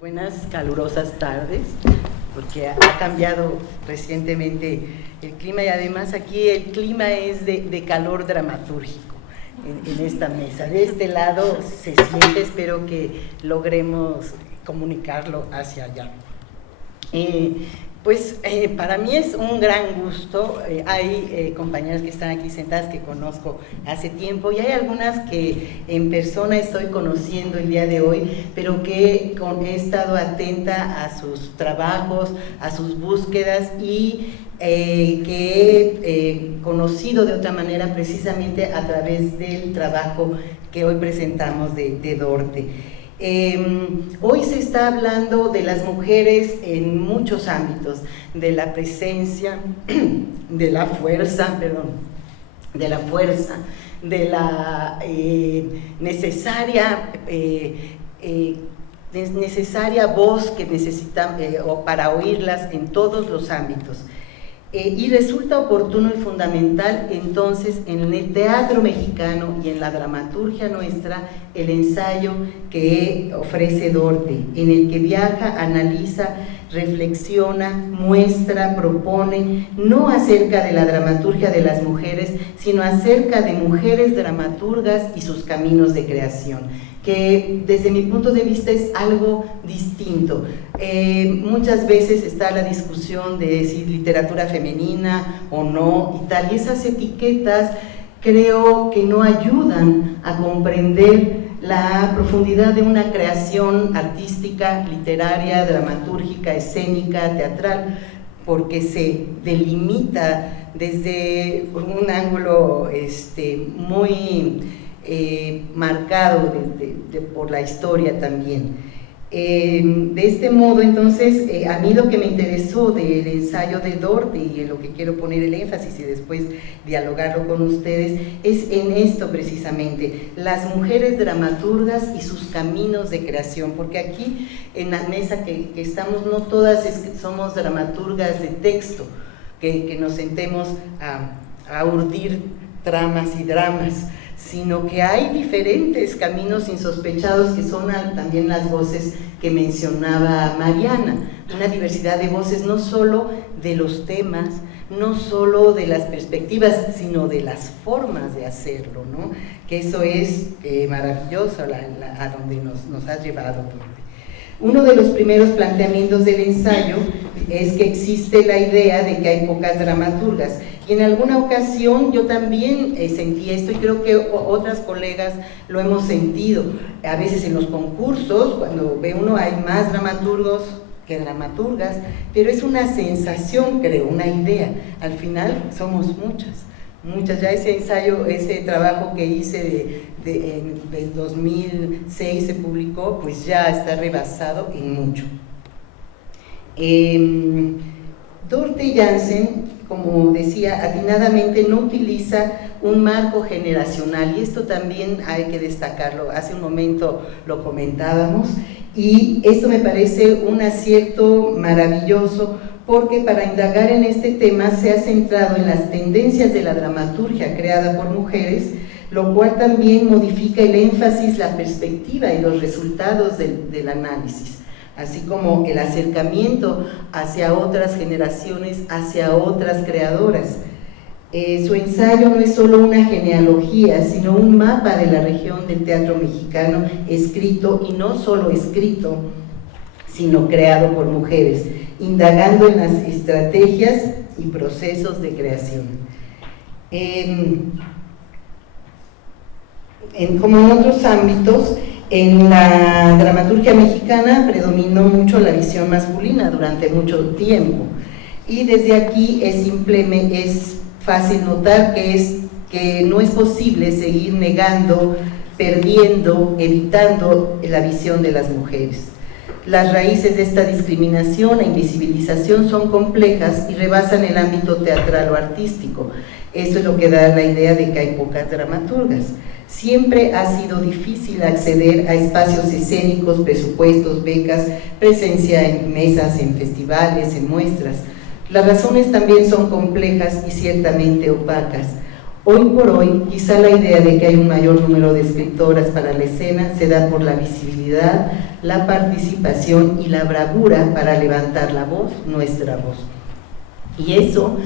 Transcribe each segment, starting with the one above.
Buenas, calurosas tardes, porque ha cambiado recientemente el clima y además aquí el clima es de calor dramatúrgico en esta mesa. De este lado se siente, espero que logremos comunicarlo hacia allá. Para mí es un gran gusto. Hay compañeras que están aquí sentadas que conozco hace tiempo y hay algunas que en persona estoy conociendo el día de hoy, pero que he estado atenta a sus trabajos, a sus búsquedas y que he conocido de otra manera precisamente a través del trabajo que hoy presentamos de Dorte. Hoy se está hablando de las mujeres en muchos ámbitos, de la presencia, de la fuerza, de la necesaria voz que necesitan para oírlas en todos los ámbitos. Y resulta oportuno y fundamental entonces en el teatro mexicano y en la dramaturgia nuestra el ensayo que ofrece Dorte, en el que viaja, analiza, reflexiona, muestra, propone, no acerca de la dramaturgia de las mujeres, sino acerca de mujeres dramaturgas y sus caminos de creación, que desde mi punto de vista es algo distinto. Muchas veces está la discusión de si literatura femenina o no y tal, y esas etiquetas creo que no ayudan a comprender la profundidad de una creación artística, literaria, dramatúrgica, escénica, teatral, porque se delimita desde un ángulo muy marcado por la historia también. De este modo, entonces, a mí lo que me interesó del ensayo de Dorte y en lo que quiero poner el énfasis y después dialogarlo con ustedes es en esto precisamente, las mujeres dramaturgas y sus caminos de creación, porque aquí en la mesa que estamos no todas somos dramaturgas de texto, que nos sentemos a urdir tramas y dramas, sino que hay diferentes caminos insospechados que son también las voces que mencionaba Mariana, una diversidad de voces no solo de los temas, no solo de las perspectivas, sino de las formas de hacerlo, ¿no? Que eso es maravilloso a donde nos has llevado. Uno de los primeros planteamientos del ensayo es que existe la idea de que hay pocas dramaturgas, y en alguna ocasión yo también sentí esto y creo que otras colegas lo hemos sentido. A veces en los concursos, cuando ve uno hay más dramaturgos que dramaturgas, pero es una sensación, creo, una idea. Al final somos muchas. Ya ese ensayo, ese trabajo que hice en 2006 se publicó, pues ya está rebasado en mucho. Dorte Jansen, como decía, atinadamente no utiliza un marco generacional, y esto también hay que destacarlo. Hace un momento lo comentábamos, y esto me parece un acierto maravilloso, porque para indagar en este tema se ha centrado en las tendencias de la dramaturgia creada por mujeres, lo cual también modifica el énfasis, la perspectiva y los resultados del análisis, así como el acercamiento hacia otras generaciones, hacia otras creadoras. Su ensayo no es solo una genealogía, sino un mapa de la región del teatro mexicano, escrito, y no solo escrito, sino creado por mujeres, indagando en las estrategias y procesos de creación. Como en otros ámbitos, en la dramaturgia mexicana predominó mucho la visión masculina durante mucho tiempo, y desde aquí es fácil notar que no es posible seguir negando, perdiendo, evitando la visión de las mujeres. Las raíces de esta discriminación e invisibilización son complejas y rebasan el ámbito teatral o artístico. Esto es lo que da la idea de que hay pocas dramaturgas. Siempre ha sido difícil acceder a espacios escénicos, presupuestos, becas, presencia en mesas, en festivales, en muestras. Las razones también son complejas y ciertamente opacas. Hoy por hoy, quizá la idea de que hay un mayor número de escritoras para la escena se da por la visibilidad, la participación y la bravura para levantar la voz, nuestra voz. Y eso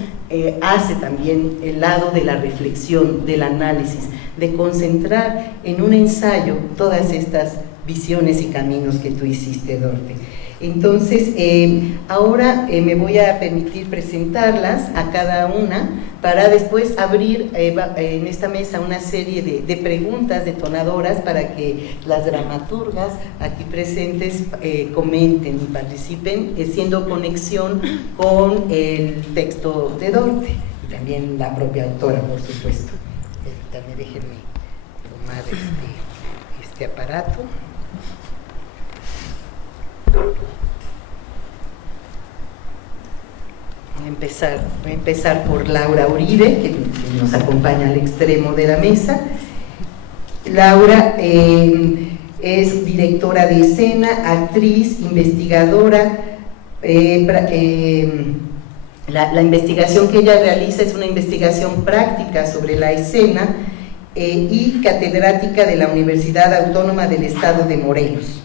hace también el lado de la reflexión, del análisis, de concentrar en un ensayo todas estas visiones y caminos que tú hiciste, Dorte. Entonces, ahora me voy a permitir presentarlas a cada una para después abrir en esta mesa una serie de preguntas detonadoras para que las dramaturgas aquí presentes comenten y participen, siendo conexión con el texto de Dorte y también la propia autora, por supuesto. También déjenme tomar este aparato. Voy a empezar por Laura Uribe, que nos acompaña al extremo de la mesa. Laura es directora de escena, actriz, investigadora. La investigación que ella realiza es una investigación práctica sobre la escena y catedrática de la Universidad Autónoma del Estado de Morelos.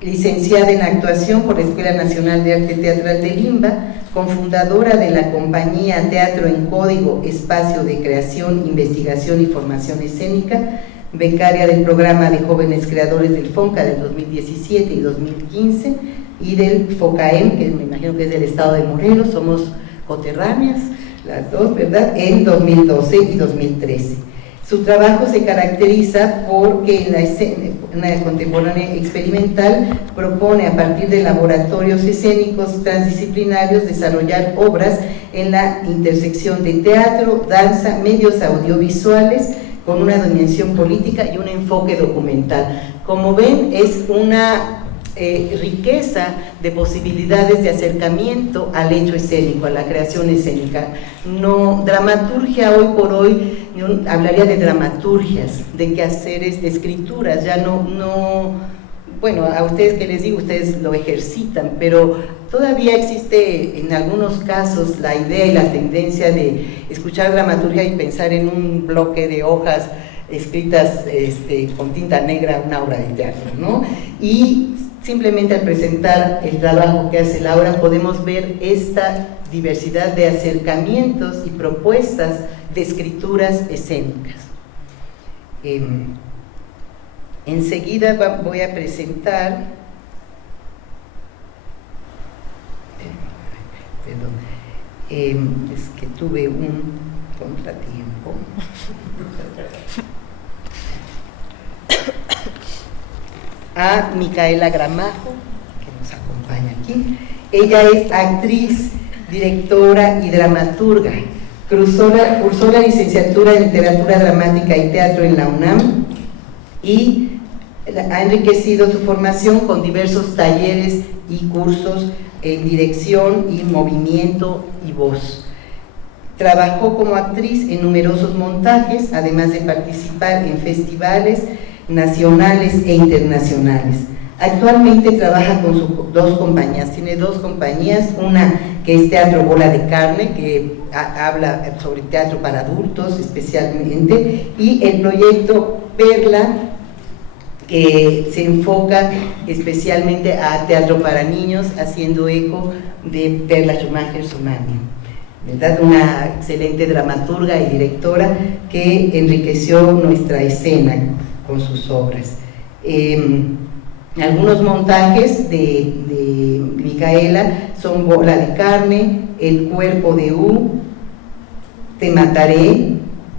Licenciada en actuación por la Escuela Nacional de Arte Teatral de Limba, cofundadora de la compañía Teatro en Código, Espacio de Creación, Investigación y Formación Escénica, becaria del programa de jóvenes creadores del FONCA del 2017 y 2015 y del FOCAEM, que me imagino que es del Estado de Morelos, somos coterráneas, las dos, ¿verdad?, en 2012 y 2013. Su trabajo se caracteriza porque en la escena contemporánea experimental propone a partir de laboratorios escénicos transdisciplinarios desarrollar obras en la intersección de teatro, danza, medios audiovisuales con una dimensión política y un enfoque documental. Como ven, es una riqueza de posibilidades de acercamiento al hecho escénico, a la creación escénica. No, dramaturgia hoy por hoy, yo hablaría de dramaturgias, de quehaceres, de escrituras, ya bueno, a ustedes que les digo, ustedes lo ejercitan, pero todavía existe en algunos casos la idea y la tendencia de escuchar dramaturgia y pensar en un bloque de hojas escritas con tinta negra, una obra de teatro, ¿no? Y simplemente al presentar el trabajo que hace Laura podemos ver esta diversidad de acercamientos y propuestas de escrituras escénicas. Enseguida voy a presentar, es que tuve un contratiempo. A Micaela Gramajo, que nos acompaña aquí. Ella es actriz, directora y dramaturga. Cursó la licenciatura en Literatura Dramática y Teatro en la UNAM y ha enriquecido su formación con diversos talleres y cursos en dirección y movimiento y voz. Trabajó como actriz en numerosos montajes, además de participar en festivales nacionales e internacionales. Actualmente trabaja con sus dos compañías, tiene dos compañías, una que es Teatro Bola de Carne, que habla sobre teatro para adultos especialmente, y el proyecto Perla, que se enfoca especialmente a teatro para niños, haciendo eco de Perla Schumacher-Zumania, ¿verdad? Una excelente dramaturga y directora que enriqueció nuestra escena con sus obras. Algunos montajes de Micaela son Bola de Carne, El Cuerpo de U, Te Mataré,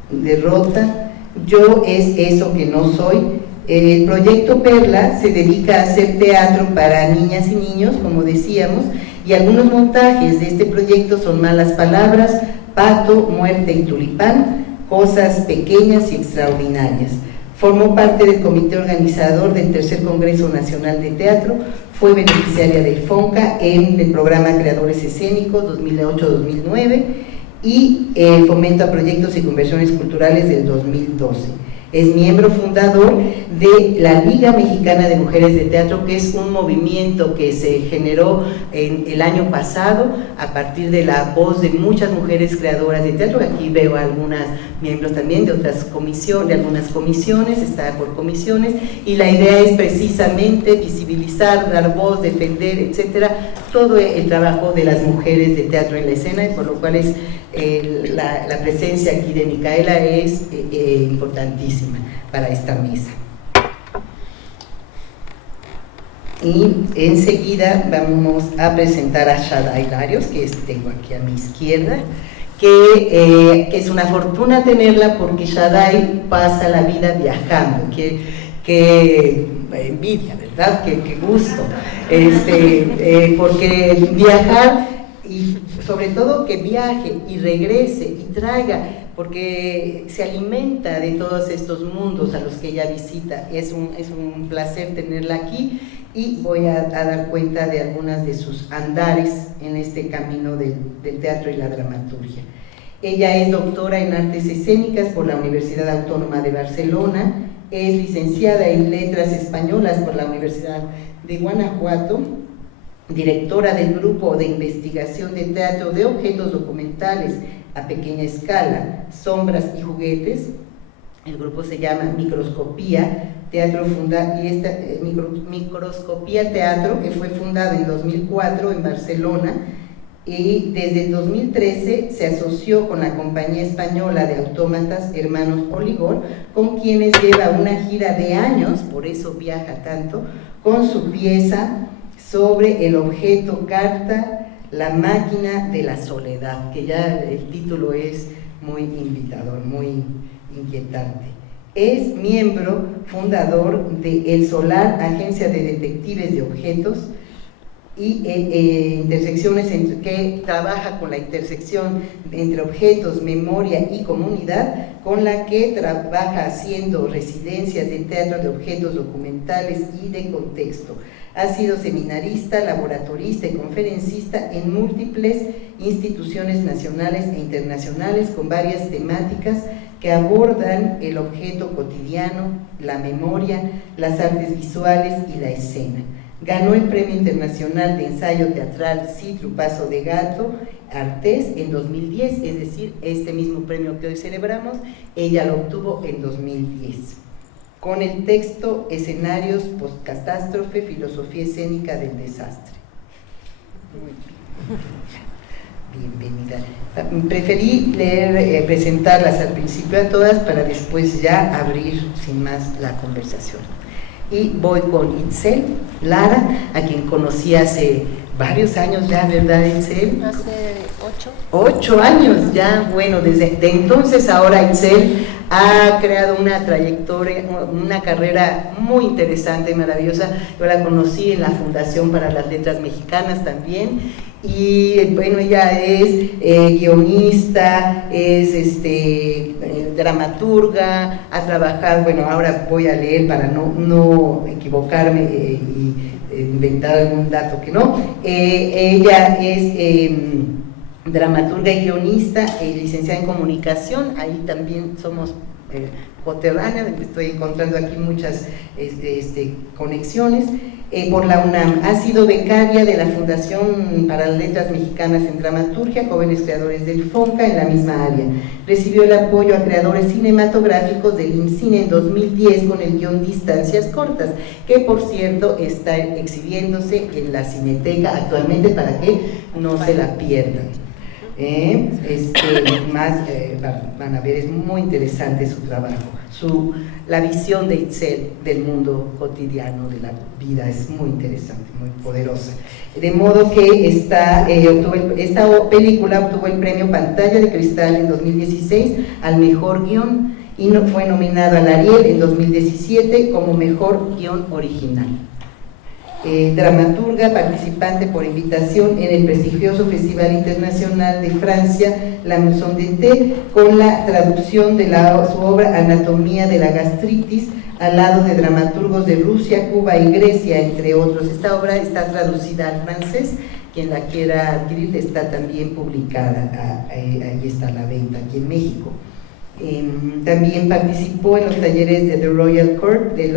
Derrota, Yo es eso que no soy. El proyecto Perla se dedica a hacer teatro para niñas y niños, como decíamos, y algunos montajes de este proyecto son Malas Palabras, Pato, Muerte y Tulipán, Cosas Pequeñas y Extraordinarias. Formó parte del comité organizador del Tercer Congreso Nacional de Teatro, fue beneficiaria del FONCA en el programa Creadores Escénicos 2008-2009 y Fomento a Proyectos y Conversiones Culturales del 2012. Es miembro fundador de la Liga Mexicana de Mujeres de Teatro, que es un movimiento que se generó en el año pasado a partir de la voz de muchas mujeres creadoras de teatro. Aquí veo a algunas miembros también de otras comisiones, de algunas comisiones, está por comisiones, y la idea es precisamente visibilizar, dar voz, defender, etcétera, todo el trabajo de las mujeres de teatro en la escena, y por lo cual es la presencia aquí de Micaela es importantísima para esta mesa. Y enseguida vamos a presentar a Shaddai Larios, que tengo aquí a mi izquierda, que es una fortuna tenerla porque Shaddai pasa la vida viajando, que envidia, ¿verdad? Qué gusto, porque viajar, y sobre todo que viaje y regrese y traiga, porque se alimenta de todos estos mundos a los que ella visita. Es un placer tenerla aquí, y voy a dar cuenta de algunas de sus andares en este camino del teatro y la dramaturgia. Ella es doctora en artes escénicas por la Universidad Autónoma de Barcelona, es licenciada en letras españolas por la Universidad de Guanajuato, directora del grupo de investigación de teatro de objetos documentales a pequeña escala, Sombras y Juguetes. El grupo se llama Microscopía Teatro, Microscopía Teatro, que fue fundado en 2004 en Barcelona, y desde el 2013 se asoció con la compañía española de autómatas Hermanos Oligón, con quienes lleva una gira de años, por eso viaja tanto, con su pieza sobre el objeto carta, La máquina de la soledad, que ya el título es muy invitador, muy inquietante. Es miembro fundador de El Solar, agencia de detectives de objetos y intersecciones, que trabaja con la intersección entre objetos, memoria y comunidad, con la que trabaja haciendo residencias de teatro de objetos documentales y de contexto. Ha sido seminarista, laboratorista y conferencista en múltiples instituciones nacionales e internacionales con varias temáticas que abordan el objeto cotidiano, la memoria, las artes visuales y la escena. Ganó el Premio Internacional de Ensayo Teatral Citru Paso de Gato, Artés, en 2010, es decir, este mismo premio que hoy celebramos, ella lo obtuvo en 2010. Con el texto Escenarios Postcatástrofe, Filosofía Escénica del Desastre. Bienvenida. Preferí presentarlas al principio a todas para después ya abrir sin más la conversación. Y voy con Itzel Lara, a quien conocí hace varios años ya, ¿verdad, Itzel? Hace 8. 8 años ya, bueno, desde entonces ahora Itzel ha creado una trayectoria, una carrera muy interesante, maravillosa. Yo la conocí en la Fundación para las Letras Mexicanas también, y bueno, ella es guionista, es dramaturga, ha trabajado, bueno, ahora voy a leer para no equivocarme y inventar algún dato que no. Ella es dramaturga y guionista, licenciada en comunicación, ahí también somos coterráneas, estoy encontrando aquí muchas conexiones. Por la UNAM, ha sido becaria de la Fundación para las Letras Mexicanas en Dramaturgia, Jóvenes Creadores del FONCA, en la misma área. Recibió el apoyo a creadores cinematográficos del IMCINE en 2010 con el guión Distancias Cortas, que por cierto está exhibiéndose en la Cineteca actualmente para que no se la pierdan. Van a ver, es muy interesante su trabajo, la visión de Itzel del mundo cotidiano, de la vida, es muy interesante, muy poderosa. De modo que esta película obtuvo el premio Pantalla de Cristal en 2016 al mejor guión, y fue nominado al Ariel en 2017 como mejor guión original. Dramaturga, participante por invitación en el prestigioso Festival Internacional de Francia, La Maison d'été, con la traducción de su obra Anatomía de la Gastritis, al lado de dramaturgos de Rusia, Cuba y Grecia, entre otros. Esta obra está traducida al francés, quien la quiera adquirir está también publicada, ahí está a la venta, aquí en México. También participó en los talleres de The Royal Court de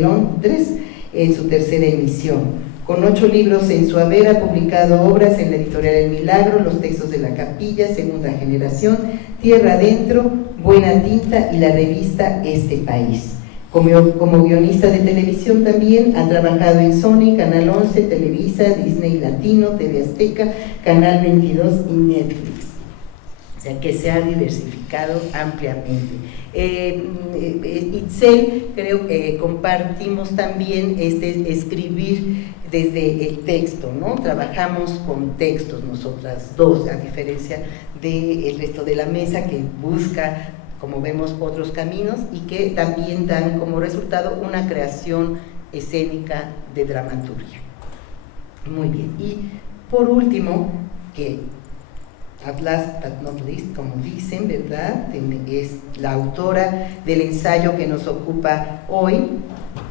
Londres en su tercera emisión. Con 8 libros en su haber, ha publicado obras en la editorial El Milagro, Los textos de la capilla, Segunda generación, Tierra Adentro, Buena Tinta y la revista Este País. Como guionista de televisión también ha trabajado en Sony, Canal 11, Televisa, Disney Latino, TV Azteca, Canal 22 y Netflix. O sea que se ha diversificado ampliamente. Itzel, creo que compartimos también escribir desde el texto, ¿no? Trabajamos con textos nosotras dos, a diferencia del resto de la mesa que busca, como vemos, otros caminos y que también dan como resultado una creación escénica de dramaturgia. Muy bien. Y por último, que at last but not least, como dicen, ¿verdad?, es la autora del ensayo que nos ocupa hoy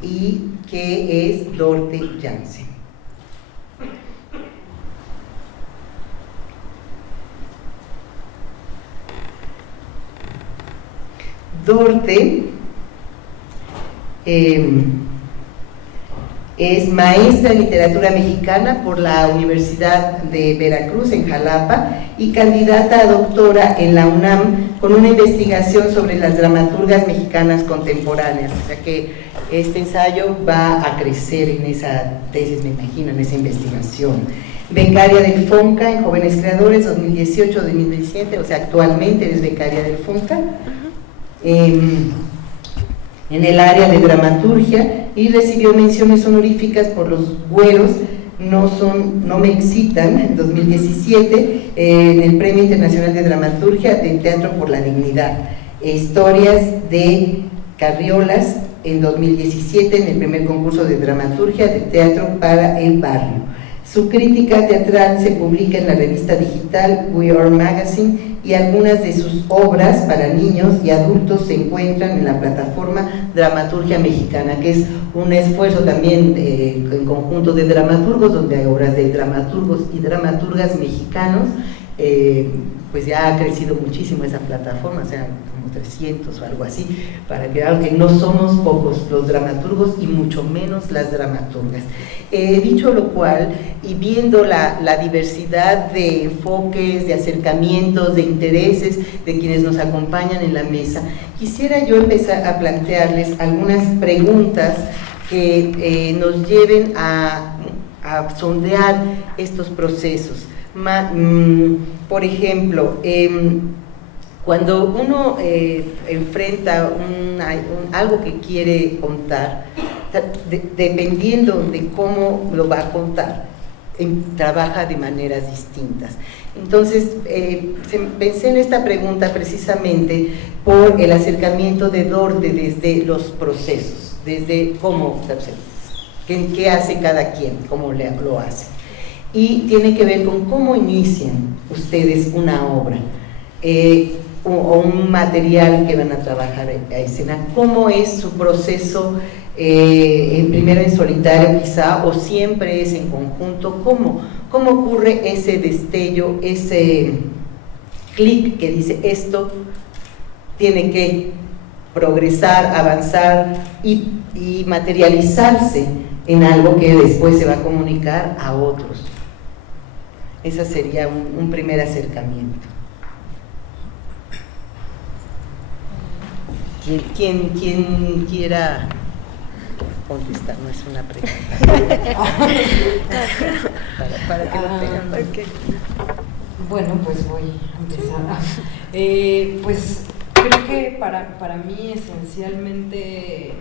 y que es Dorte Jansen. Dorte es maestra en literatura mexicana por la Universidad de Veracruz en Jalapa y candidata a doctora en la UNAM con una investigación sobre las dramaturgas mexicanas contemporáneas. O sea que este ensayo va a crecer en esa tesis, me imagino, en esa investigación. Becaria del FONCA en Jóvenes Creadores 2018-2017, o sea, actualmente es becaria del FONCA. En el área de dramaturgia y recibió menciones honoríficas por Los Güeros no me excitan en 2017 en el Premio Internacional de Dramaturgia del Teatro por la Dignidad, Historias de Carriolas en 2017 en el primer concurso de dramaturgia de Teatro para el Barrio. Su crítica teatral se publica en la revista digital We Are Magazine y algunas de sus obras para niños y adultos se encuentran en la plataforma Dramaturgia Mexicana, que es un esfuerzo también en conjunto de dramaturgos, donde hay obras de dramaturgos y dramaturgas mexicanos. Pues ya ha crecido muchísimo esa plataforma, o sea, como 300 o algo así, para que vean que no somos pocos los dramaturgos y mucho menos las dramaturgas. Dicho lo cual, y viendo la diversidad de enfoques, de acercamientos, de intereses de quienes nos acompañan en la mesa, quisiera yo empezar a plantearles algunas preguntas que nos lleven a sondear estos procesos. Por ejemplo, cuando uno enfrenta algo que quiere contar, dependiendo de cómo lo va a contar, trabaja de maneras distintas. Entonces, pensé en esta pregunta precisamente por el acercamiento de Dorte desde los procesos, desde cómo, qué hace cada quien, cómo lo hace. Y tiene que ver con cómo inician ustedes una obra o un material que van a trabajar a escena, cómo es su proceso, primero en solitario quizá, o siempre es en conjunto, cómo ocurre ese destello, ese clic que dice esto tiene que progresar, avanzar y materializarse en algo que después se va a comunicar a otros. Ese sería un primer acercamiento. ¿Quién quiera contestar? No es una pregunta. para que lo tengan. Okay. Bueno, pues voy a empezar. Pues creo que para mí esencialmente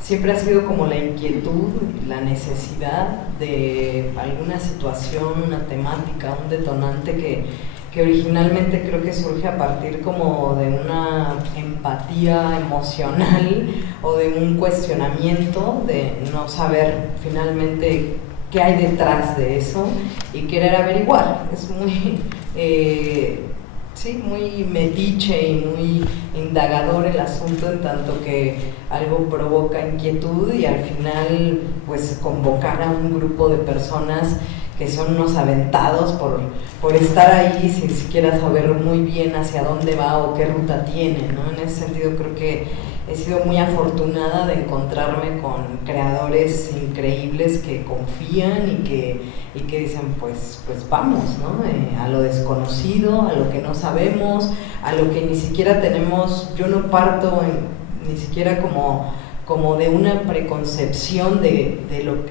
siempre ha sido como la inquietud, la necesidad de alguna situación, una temática, un detonante que originalmente creo que surge a partir como de una empatía emocional o de un cuestionamiento de no saber finalmente qué hay detrás de eso y querer averiguar. Es muy muy metiche y muy indagador el asunto, en tanto que algo provoca inquietud y al final pues convocar a un grupo de personas que son unos aventados por estar ahí sin siquiera saber muy bien hacia dónde va o qué ruta tiene, ¿no? En ese sentido creo que he sido muy afortunada de encontrarme con creadores increíbles que confían y que dicen pues vamos, ¿no? A lo desconocido, a lo que no sabemos, a lo que ni siquiera tenemos. Yo no parto ni siquiera como de una preconcepción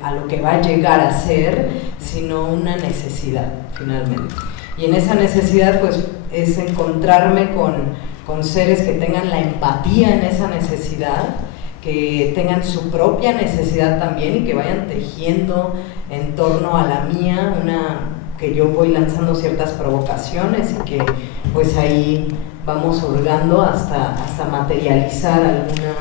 a lo que va a llegar a ser, sino una necesidad finalmente. Y en esa necesidad pues es encontrarme con seres que tengan la empatía en esa necesidad, que tengan su propia necesidad también y que vayan tejiendo en torno a la mía, que yo voy lanzando ciertas provocaciones y que pues ahí vamos hurgando hasta materializar alguna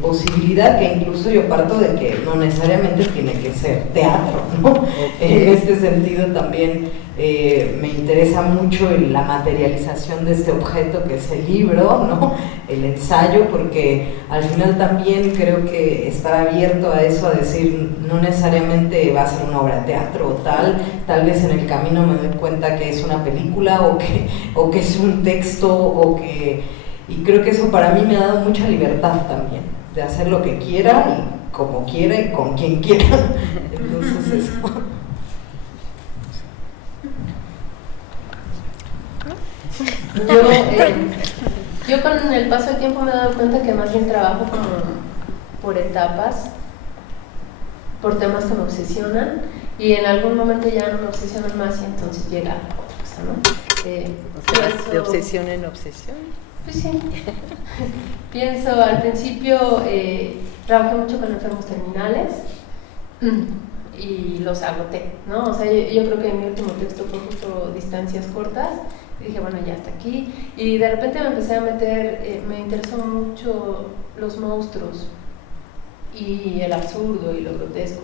posibilidad, que incluso yo parto de que no necesariamente tiene que ser teatro, ¿no? En este sentido también me interesa mucho la materialización de este objeto que es el libro, ¿no? El ensayo, porque al final también creo que estar abierto a eso, a decir, no necesariamente va a ser una obra de teatro o tal vez en el camino me doy cuenta que es una película o que es un texto y creo que eso para mí me ha dado mucha libertad también, de hacer lo que quiera y como quiera y con quien quiera. Entonces eso. Yo con el paso del tiempo me he dado cuenta que más bien trabajo como por etapas, por temas que me obsesionan, y en algún momento ya no me obsesionan más y entonces llega otra cosa, ¿no? De obsesión en obsesión. Pues sí. Pienso, al principio trabajé mucho con enfermos terminales y los agoté, ¿no? O sea, yo creo que mi último texto fue justo Distancias Cortas. Y dije, bueno, ya hasta aquí. Y de repente me empecé a meter, me interesó mucho los monstruos y el absurdo y lo grotesco.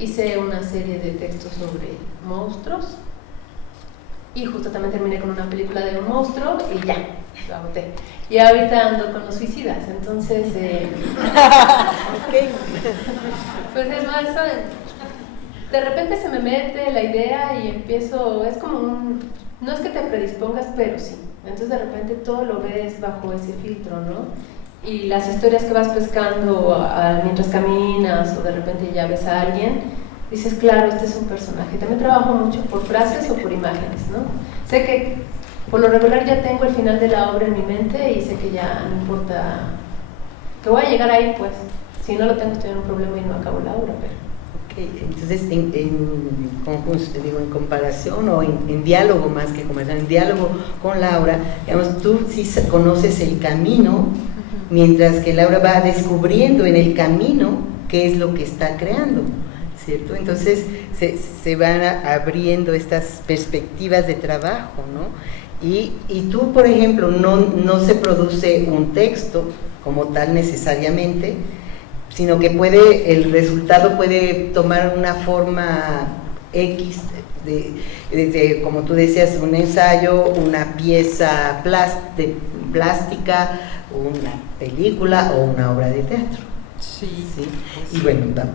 Hice una serie de textos sobre monstruos y justo también terminé con una película de un monstruo y ya, lo agoté. Y ahorita ando con los suicidas, entonces pues es más, de repente se me mete la idea y empiezo, es como no es que te predispongas, pero sí, entonces de repente todo lo ves bajo ese filtro, ¿no? Y las historias que vas pescando mientras caminas o de repente ya ves a alguien, dices, claro, este es un personaje. También trabajo mucho por frases o por imágenes, ¿no? Sé que por lo regular ya tengo el final de la obra en mi mente y sé que ya no importa, que voy a llegar ahí, pues. Si no lo tengo, estoy en un problema y no acabo la obra, pero... Okay. Entonces, en comparación o en diálogo más que conversación, en diálogo con Laura, digamos, tú sí conoces el camino, mientras que Laura va descubriendo en el camino qué es lo que está creando, ¿cierto? Entonces se van abriendo estas perspectivas de trabajo, ¿no? Y tú, por ejemplo, no se produce un texto como tal necesariamente, sino que el resultado puede tomar una forma X, como tú decías, un ensayo, una pieza plástica, una película o una obra de teatro. Sí. ¿Sí? Y bueno, vamos.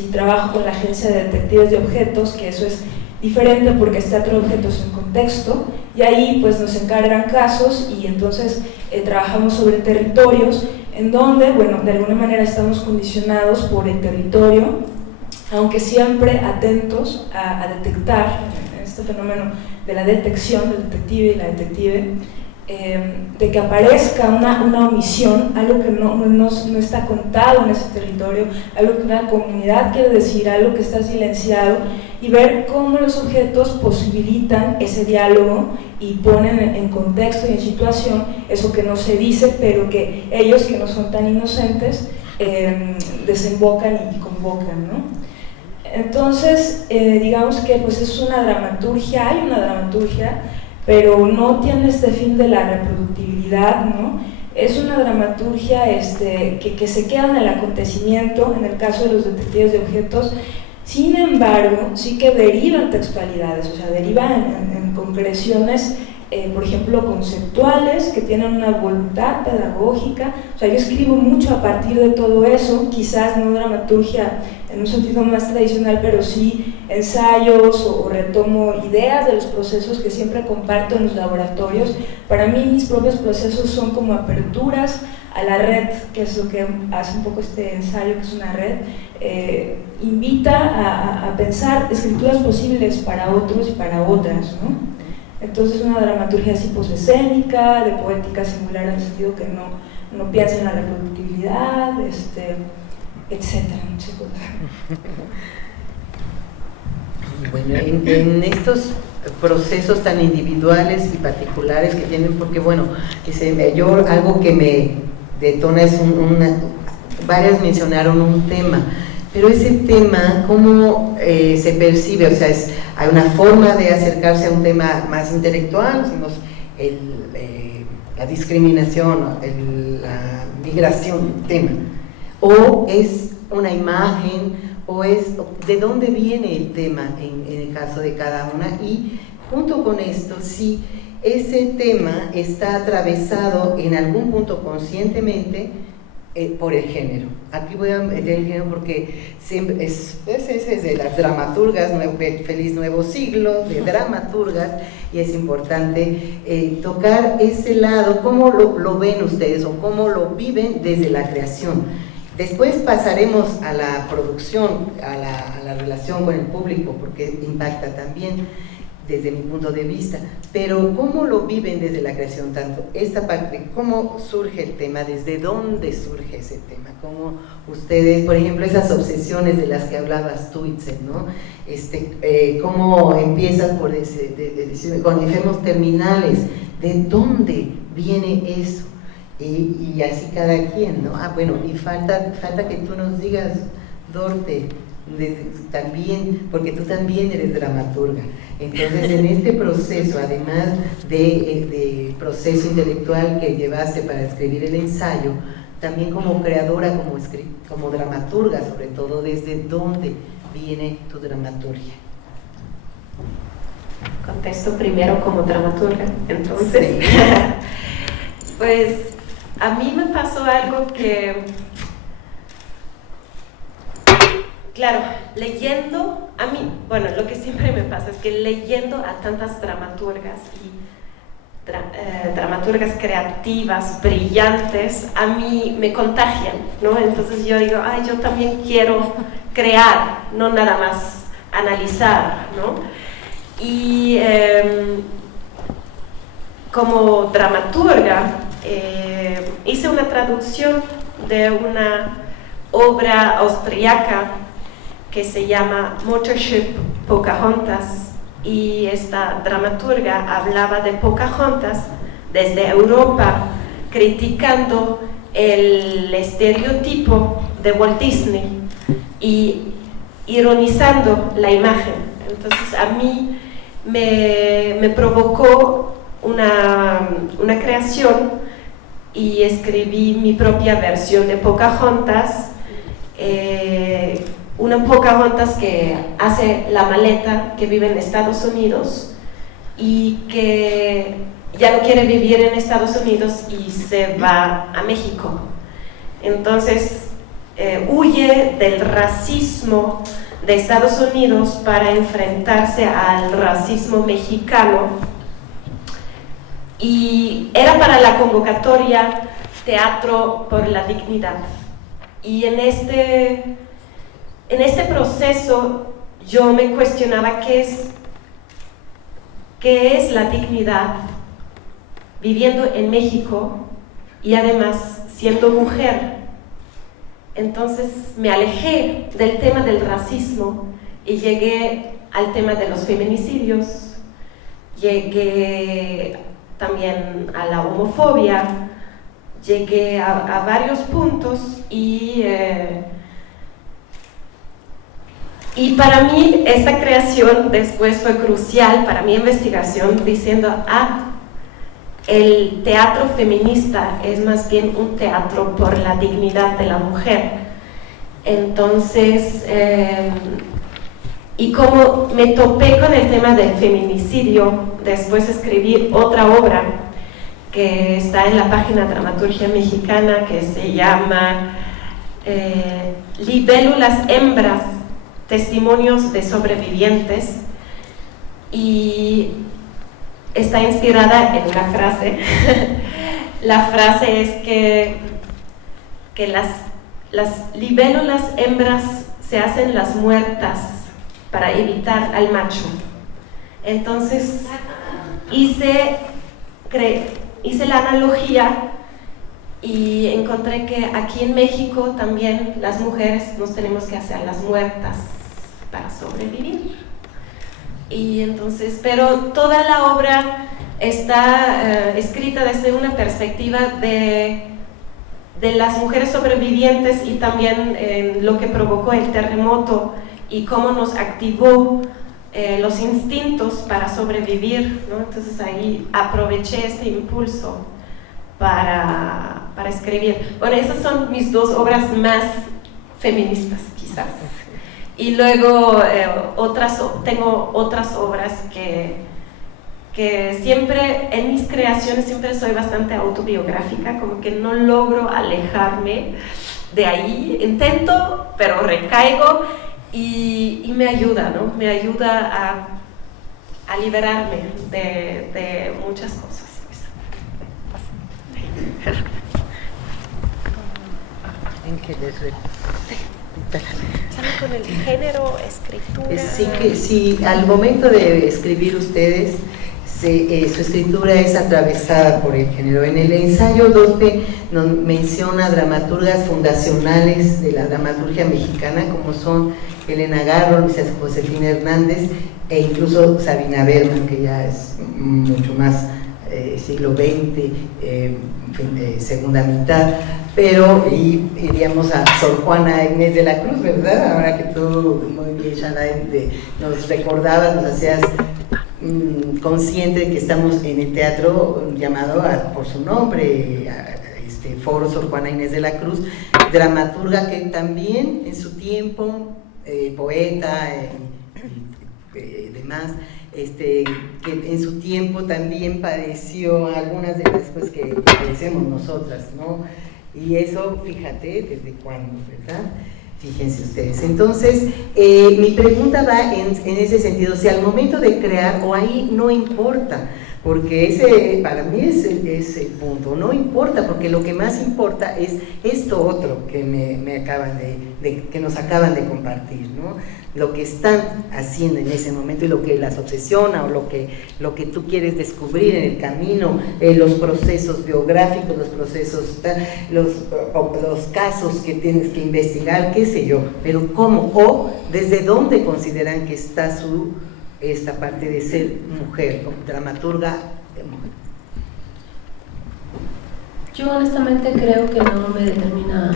Y trabajo con la agencia de detectives de objetos, que eso es diferente porque es teatro de objetos en contexto, y ahí pues nos encargan casos y entonces trabajamos sobre territorios en donde, bueno, de alguna manera estamos condicionados por el territorio, aunque siempre atentos a detectar este fenómeno de la detección del detective y la detective, de que aparezca una omisión, algo que no está contado en ese territorio, algo que una comunidad quiere decir, algo que está silenciado, y ver cómo los objetos posibilitan ese diálogo y ponen en contexto y en situación eso que no se dice, pero que ellos, que no son tan inocentes, desembocan y convocan, ¿no? Entonces, digamos que pues es una dramaturgia, hay una dramaturgia, pero no tiene este fin de la reproductibilidad, ¿no? Es una dramaturgia que se queda en el acontecimiento, en el caso de los detectives de objetos. Sin embargo, sí que derivan textualidades, o sea, derivan en concreciones por ejemplo, conceptuales, que tienen una voluntad pedagógica. O sea, yo escribo mucho a partir de todo eso, quizás no dramaturgia en un sentido más tradicional, pero sí ensayos o retomo ideas de los procesos que siempre comparto en los laboratorios. Para mí mis propios procesos son como aperturas a la red, que es lo que hace un poco este ensayo, que es una red, invita a pensar escrituras posibles para otros y para otras, ¿no? Entonces una dramaturgia así posescénica, de poética singular en el sentido que no piensa en la reproductibilidad, etcétera, muchas cosas. Bueno, en estos procesos tan individuales y particulares que tienen, porque bueno, yo algo que me detona es varias mencionaron un tema, pero ese tema, ¿cómo se percibe? O sea, hay una forma de acercarse a un tema más intelectual, decimos, la discriminación, la migración, tema, o es una imagen, o es de dónde viene el tema en el caso de cada una, y junto con esto, si ese tema está atravesado en algún punto conscientemente por el género. Aquí voy a meter el género porque siempre es de las dramaturgas, feliz nuevo siglo, de dramaturgas, y es importante tocar ese lado, cómo lo ven ustedes o cómo lo viven desde la creación. Después pasaremos a la producción, a la relación con el público, porque impacta también desde mi punto de vista, pero cómo lo viven desde la creación, tanto esta parte, cómo surge el tema, desde dónde surge ese tema, cómo ustedes, por ejemplo, esas obsesiones de las que hablabas tú, Itzel, ¿no? Cómo empiezas por decir, con enfermos terminales, ¿de dónde viene eso? Y así cada quien, ¿no? Bueno, y falta que tú nos digas, Dorte, también, porque tú también eres dramaturga. Entonces, en este proceso, además de proceso intelectual que llevaste para escribir el ensayo, también como creadora, como dramaturga, sobre todo, ¿desde dónde viene tu dramaturgia? Contesto primero como dramaturga, entonces. Sí. Pues a mí me pasó algo que, claro, leyendo, a mí, bueno, lo que siempre me pasa es que leyendo a tantas dramaturgas y dramaturgas creativas, brillantes, a mí me contagian, ¿no? Entonces yo digo, ay, yo también quiero crear, no nada más analizar, ¿no? Y como dramaturga hice una traducción de una obra austriaca que se llama Muttership Pocahontas, y esta dramaturga hablaba de Pocahontas desde Europa, criticando el estereotipo de Walt Disney y ironizando la imagen. Entonces a mí me provocó una creación y escribí mi propia versión de Pocahontas, una Pocahontas que hace la maleta, que vive en Estados Unidos y que ya no quiere vivir en Estados Unidos y se va a México. Entonces huye del racismo de Estados Unidos para enfrentarse al racismo mexicano, y era para la convocatoria Teatro por la Dignidad. Y en este proceso yo me cuestionaba qué es la dignidad viviendo en México y además siendo mujer. Entonces me alejé del tema del racismo y llegué al tema de los feminicidios, llegué también a la homofobia, llegué a varios puntos y para mí esta creación después fue crucial para mi investigación, diciendo, el teatro feminista es más bien un teatro por la dignidad de la mujer. Entonces, Y como me topé con el tema del feminicidio, después escribí otra obra que está en la página Dramaturgia Mexicana, que se llama Libélulas hembras, testimonios de sobrevivientes, y está inspirada en una frase. La frase es que las libélulas hembras se hacen las muertas para evitar al macho. Entonces hice la analogía y encontré que aquí en México también las mujeres nos tenemos que hacer las muertas para sobrevivir. Y entonces, pero toda la obra está escrita desde una perspectiva de las mujeres sobrevivientes y también lo que provocó el terremoto y cómo nos activó los instintos para sobrevivir, ¿no? Entonces ahí aproveché este impulso para escribir. Bueno, esas son mis dos obras más feministas, quizás. Y luego tengo otras obras que siempre, en mis creaciones siempre soy bastante autobiográfica, como que no logro alejarme de ahí, intento, pero recaigo y me ayuda, ¿no? Me ayuda a liberarme de muchas cosas. ¿En qué les Estamos con el género, escritura. Sí, al momento de escribir ustedes, su escritura es atravesada por el género. En el ensayo 2B nos menciona dramaturgas fundacionales de la dramaturgia mexicana, como son Elena Garro, Luisa Josefina Hernández e incluso Sabina Berman, que ya es mucho más siglo XX, segunda mitad, pero iríamos a Sor Juana Inés de la Cruz, ¿verdad? Ahora que tú muy bien, Shanay, nos recordabas, nos hacías consciente de que estamos en el teatro llamado por su nombre, Foro Sor Juana Inés de la Cruz, dramaturga que también en su tiempo, poeta y demás, que en su tiempo también padeció algunas de las cosas que padecemos nosotras, ¿no? Y eso, fíjate, ¿desde cuándo, verdad? Fíjense ustedes. Entonces, mi pregunta va en ese sentido, si al momento de crear, o ahí no importa, porque ese para mí es el punto, no importa, porque lo que más importa es esto otro que que nos acaban de compartir, ¿no? Lo que están haciendo en ese momento y lo que las obsesiona, o lo que tú quieres descubrir en el camino, los procesos biográficos, los procesos, los casos que tienes que investigar, qué sé yo, pero cómo, o desde dónde consideran que está esta parte de ser mujer, como dramaturga de mujer. Yo honestamente creo que no me determina,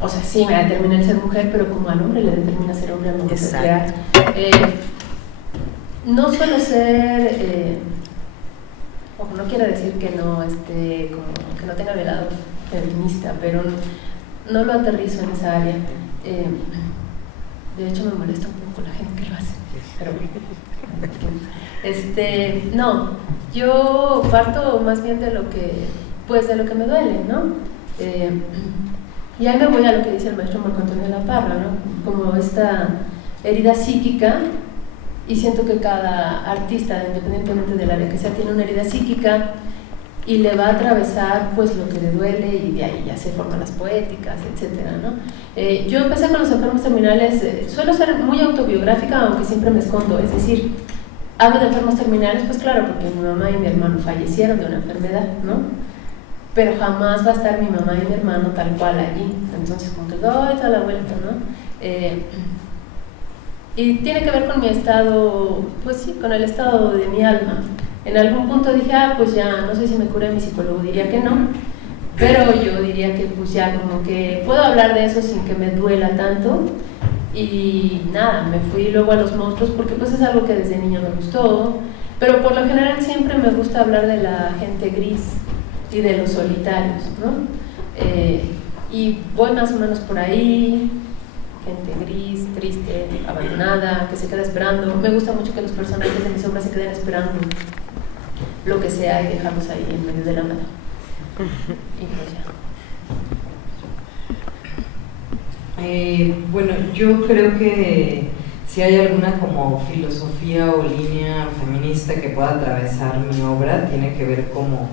o sea, sí me determina el ser mujer, pero como al hombre le determina ser hombre al momento de crear. No suelo ser, ojo, no quiero decir que no, como que no tenga mi lado feminista, pero no lo aterrizo en esa área. De hecho me molesta un poco la gente que lo hace, pero no, yo parto más bien de lo que me duele, ¿no? Y ahí me voy a lo que dice el maestro Marco Antonio de la Parra, ¿no? Como esta herida psíquica, y siento que cada artista, independientemente del área que sea, tiene una herida psíquica y le va a atravesar pues lo que le duele, y de ahí ya se forman las poéticas, etcétera, ¿no? Yo empecé con los enfermos terminales, suelo ser muy autobiográfica, aunque siempre me escondo, es decir, hablo de enfermos terminales, pues claro, porque mi mamá y mi hermano fallecieron de una enfermedad, ¿no? Pero jamás va a estar mi mamá y mi hermano tal cual allí, entonces como que doy toda la vuelta, ¿no? Y tiene que ver con mi estado, pues sí, con el estado de mi alma. En algún punto dije, pues ya, no sé si me cura mi psicólogo, diría que no, pero yo diría que pues ya como que puedo hablar de eso sin que me duela tanto. Y nada, me fui luego a los monstruos porque pues es algo que desde niña me gustó, pero por lo general siempre me gusta hablar de la gente gris y de los solitarios, ¿no? Y voy más o menos por ahí, gente gris, triste, abandonada, que se queda esperando. Me gusta mucho que los personajes de mis obras se queden esperando lo que sea y dejarlos ahí en medio de la nada. Y pues ya. Bueno, yo creo que si hay alguna como filosofía o línea feminista que pueda atravesar mi obra, tiene que ver como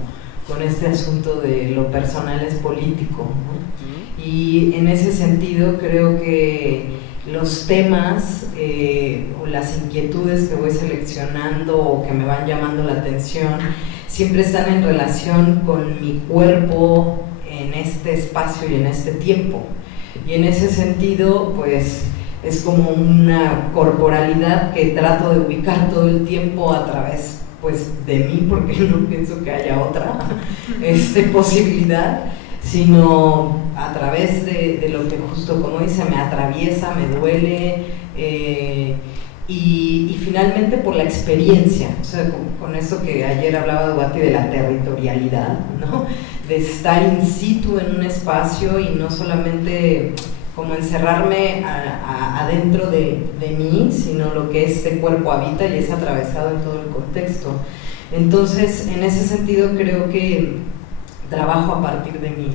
con este asunto de lo personal es político, ¿no? Y en ese sentido creo que los temas o las inquietudes que voy seleccionando o que me van llamando la atención siempre están en relación con mi cuerpo en este espacio y en este tiempo. Y en ese sentido, pues, es como una corporalidad que trato de ubicar todo el tiempo a través, pues, de mí, porque no pienso que haya otra posibilidad, sino a través de lo que justo, como dice, me atraviesa, me duele, y finalmente por la experiencia, o sea, con esto que ayer hablaba Duarte de la territorialidad, ¿no? De estar in situ en un espacio y no solamente como encerrarme adentro de mí, sino lo que este cuerpo habita y es atravesado en todo el contexto. Entonces, en ese sentido creo que trabajo a partir de mi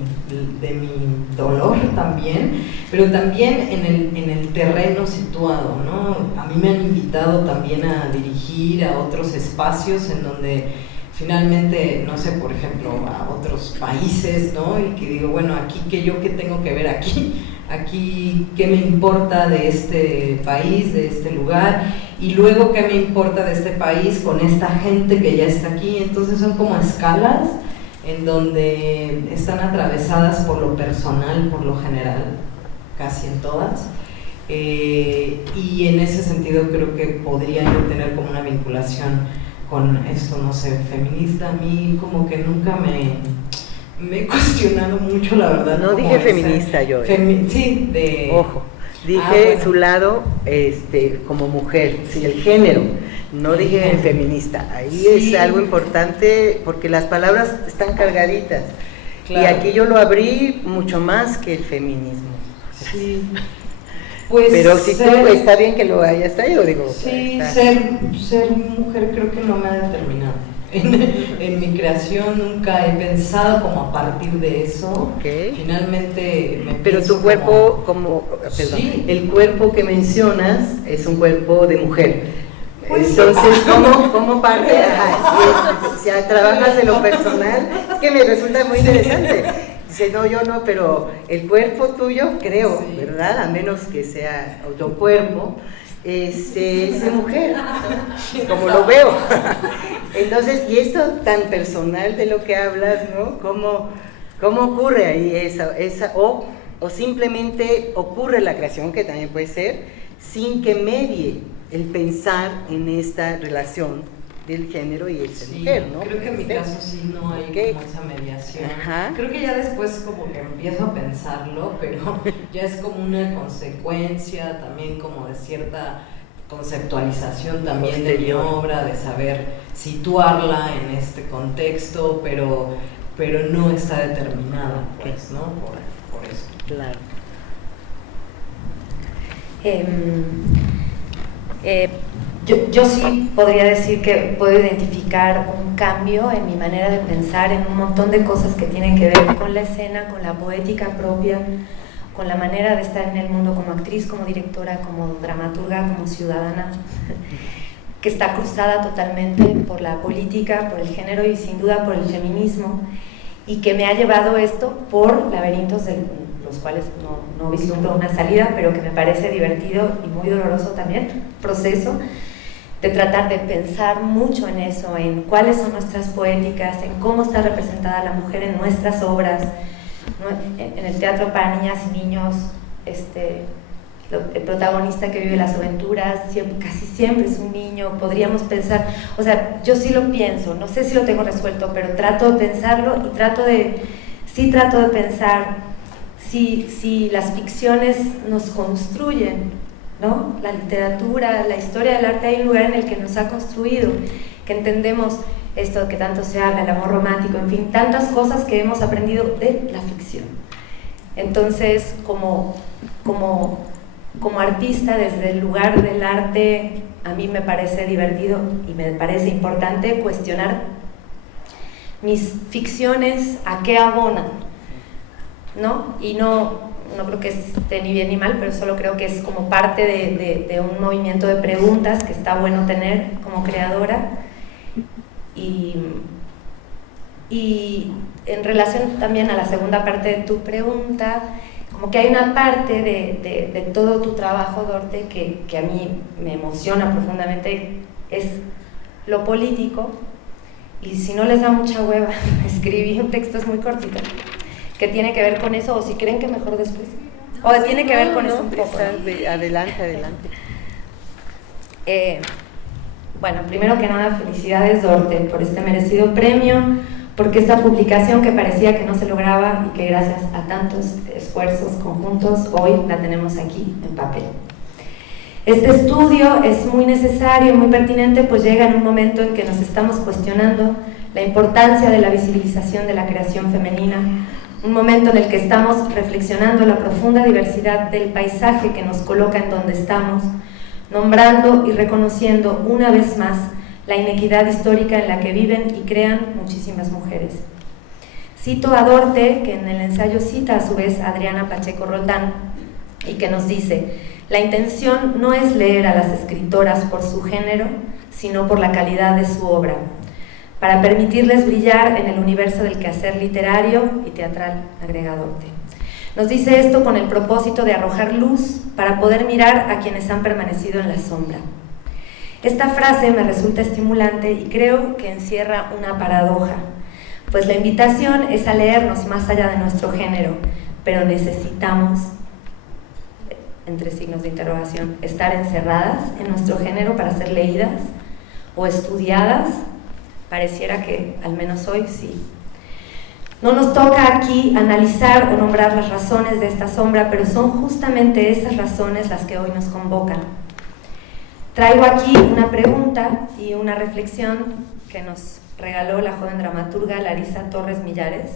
dolor también, pero también en el terreno situado, ¿no? A mí me han invitado también a dirigir a otros espacios en donde finalmente, no sé, por ejemplo, a otros países, ¿no? Y que digo, bueno, aquí, ¿qué tengo que ver aquí? Aquí, ¿qué me importa de este país, de este lugar? Y luego, ¿qué me importa de este país con esta gente que ya está aquí? Entonces son como escalas en donde están atravesadas por lo personal, por lo general, casi en todas. Y en ese sentido creo que podría yo tener como una vinculación con esto, no sé, feminista. A mí como que nunca me he cuestionado mucho, la verdad. No dije feminista yo. Sí, de... Ojo, dije bueno. su lado como mujer, sí, el género. No dije feminista. Ahí Sí. es algo importante porque las palabras están cargaditas. Claro. Y aquí yo lo abrí mucho más que el feminismo. Sí. Pues pero si tú está bien que lo hayas traído, digo. Sí, está. ser mujer creo que no me ha determinado. En mi creación nunca he pensado como a partir de eso. Okay. Finalmente me pero tu cuerpo, perdón, sí. El cuerpo que mencionas es un cuerpo de mujer. Pues entonces, sí. ¿cómo parte? Si trabajas de lo personal, es que me resulta muy interesante. Dice, no, yo no, pero el cuerpo tuyo, creo, sí. ¿Verdad? A menos que sea otro cuerpo, es de mujer, como lo veo. Entonces, y esto tan personal de lo que hablas, ¿no? ¿Cómo ocurre ahí esa o simplemente ocurre la creación, que también puede ser, sin que medie el pensar en esta relación del género y el ser mujer, ¿no? Creo que en mi caso sí no hay como esa mediación. Ajá. Creo que ya después como que empiezo a pensarlo, pero ya es como una consecuencia también como de cierta conceptualización también de mi obra, de saber situarla en este contexto, pero no está determinada, pues, ¿no? Por eso. Claro. Yo sí podría decir que puedo identificar un cambio en mi manera de pensar en un montón de cosas que tienen que ver con la escena, con la poética propia, con la manera de estar en el mundo como actriz, como directora, como dramaturga, como ciudadana, que está cruzada totalmente por la política, por el género y sin duda por el feminismo, y que me ha llevado esto por laberintos de los cuales no vislumbro una salida, pero que me parece divertido y muy doloroso también, proceso de tratar de pensar mucho en eso, en cuáles son nuestras poéticas, en cómo está representada la mujer en nuestras obras, ¿no? En el teatro para niñas y niños, el protagonista que vive las aventuras casi siempre es un niño. Podríamos pensar, o sea, yo sí lo pienso, no sé si lo tengo resuelto, pero trato de pensarlo y trato de pensar si las ficciones nos construyen, ¿no? La literatura, la historia del arte, hay un lugar en el que nos ha construido, que entendemos esto que tanto se habla, el amor romántico, en fin, tantas cosas que hemos aprendido de la ficción. Entonces, como como artista, desde el lugar del arte, a mí me parece divertido y me parece importante cuestionar mis ficciones, a qué abonan, ¿no? Y no creo que esté ni bien ni mal, pero solo creo que es como parte de un movimiento de preguntas que está bueno tener como creadora. Y en relación también a la segunda parte de tu pregunta, como que hay una parte de todo tu trabajo, Dorte, que a mí me emociona profundamente, es lo político. Y si no les da mucha hueva, escribí un texto, es muy cortito, que tiene que ver con eso, o si creen que mejor después. O tiene que ver con eso un poco, ¿no? Adelante. Bueno, primero que nada, felicidades, Dorte, por este merecido premio, porque esta publicación que parecía que no se lograba y que gracias a tantos esfuerzos conjuntos hoy la tenemos aquí en papel. Este estudio es muy necesario, muy pertinente, pues llega en un momento en que nos estamos cuestionando la importancia de la visibilización de la creación femenina, un momento en el que estamos reflexionando la profunda diversidad del paisaje que nos coloca en donde estamos, nombrando y reconociendo una vez más la inequidad histórica en la que viven y crean muchísimas mujeres. Cito a Dorte, que en el ensayo cita a su vez a Adriana Pacheco Roldán, y que nos dice: la intención no es leer a las escritoras por su género, sino por la calidad de su obra, para permitirles brillar en el universo del quehacer literario y teatral, agrega Dorte. Nos dice esto con el propósito de arrojar luz para poder mirar a quienes han permanecido en la sombra. Esta frase me resulta estimulante y creo que encierra una paradoja, pues la invitación es a leernos más allá de nuestro género, pero necesitamos, entre signos de interrogación, estar encerradas en nuestro género para ser leídas o estudiadas. Pareciera que, al menos hoy, sí. No nos toca aquí analizar o nombrar las razones de esta sombra, pero son justamente esas razones las que hoy nos convocan. Traigo aquí una pregunta y una reflexión que nos regaló la joven dramaturga Larisa Torres Millares,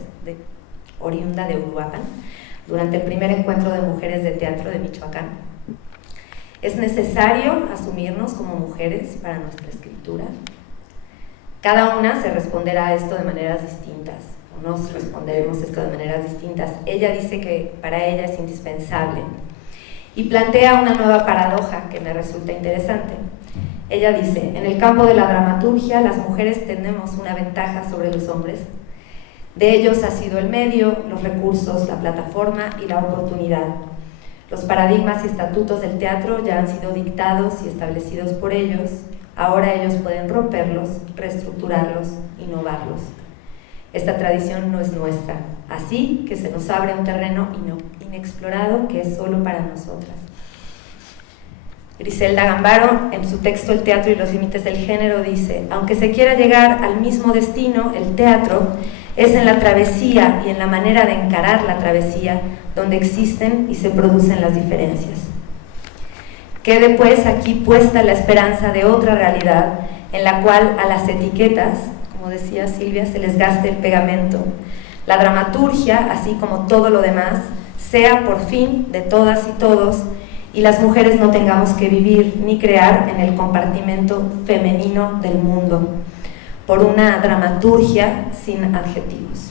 oriunda de Uruapan, durante el primer encuentro de mujeres de teatro de Michoacán. ¿Es necesario asumirnos como mujeres para nuestra escritura? Cada una se responderá a esto de maneras distintas, o nos responderemos esto de maneras distintas. Ella dice que para ella es indispensable y plantea una nueva paradoja que me resulta interesante. Ella dice: en el campo de la dramaturgia las mujeres tenemos una ventaja sobre los hombres. De ellos ha sido el medio, los recursos, la plataforma y la oportunidad. Los paradigmas y estatutos del teatro ya han sido dictados y establecidos por ellos. Ahora ellos pueden romperlos, reestructurarlos, innovarlos. Esta tradición no es nuestra, así que se nos abre un terreno inexplorado que es solo para nosotras. Griselda Gambaro, en su texto El teatro y los límites del género, dice: aunque se quiera llegar al mismo destino, el teatro es en la travesía y en la manera de encarar la travesía donde existen y se producen las diferencias. Quede pues aquí puesta la esperanza de otra realidad en la cual a las etiquetas, como decía Silvia, se les gaste el pegamento. La dramaturgia, así como todo lo demás, sea por fin de todas y todos, y las mujeres no tengamos que vivir ni crear en el compartimento femenino del mundo, por una dramaturgia sin adjetivos.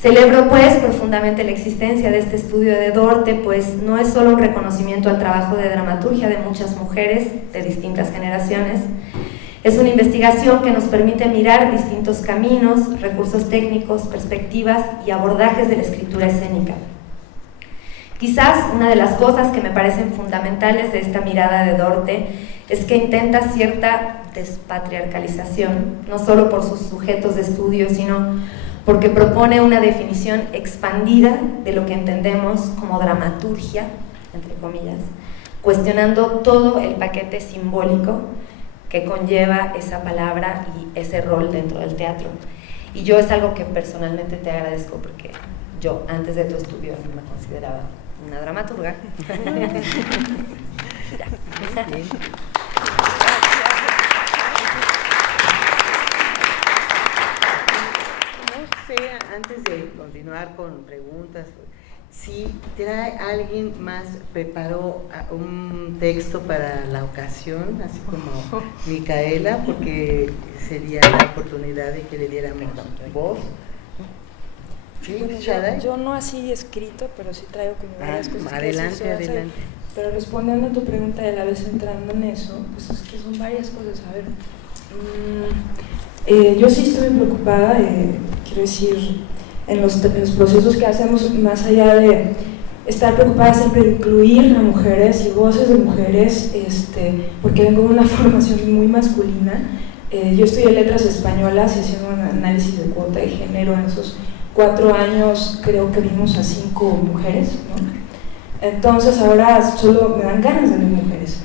Celebro pues profundamente la existencia de este estudio de Dorte, pues no es solo un reconocimiento al trabajo de dramaturgia de muchas mujeres de distintas generaciones, es una investigación que nos permite mirar distintos caminos, recursos técnicos, perspectivas y abordajes de la escritura escénica. Quizás una de las cosas que me parecen fundamentales de esta mirada de Dorte es que intenta cierta despatriarcalización, no solo por sus sujetos de estudio, sino porque propone una definición expandida de lo que entendemos como dramaturgia, entre comillas, cuestionando todo el paquete simbólico que conlleva esa palabra y ese rol dentro del teatro. Y yo es algo que personalmente te agradezco, porque yo antes de tu estudio no me consideraba una dramaturga. Ya. Bien. Antes de continuar con preguntas, si trae alguien más, preparó un texto para la ocasión, así como Micaela, porque sería la oportunidad de que le diéramos voz. Sí, Bueno, yo no así escrito, pero sí traigo como varias cosas. Adelante, adelante. Pero respondiendo a tu pregunta y a la vez entrando en eso, pues es que son varias cosas. A ver, yo sí estoy preocupada, quiero decir, en los procesos que hacemos, más allá de estar preocupada siempre de incluir a mujeres y voces de mujeres, porque vengo de una formación muy masculina. Yo estudié letras españolas y haciendo un análisis de cuota de género. En esos 4 años creo que vimos a 5 mujeres, ¿no? Entonces ahora solo me dan ganas de ver mujeres.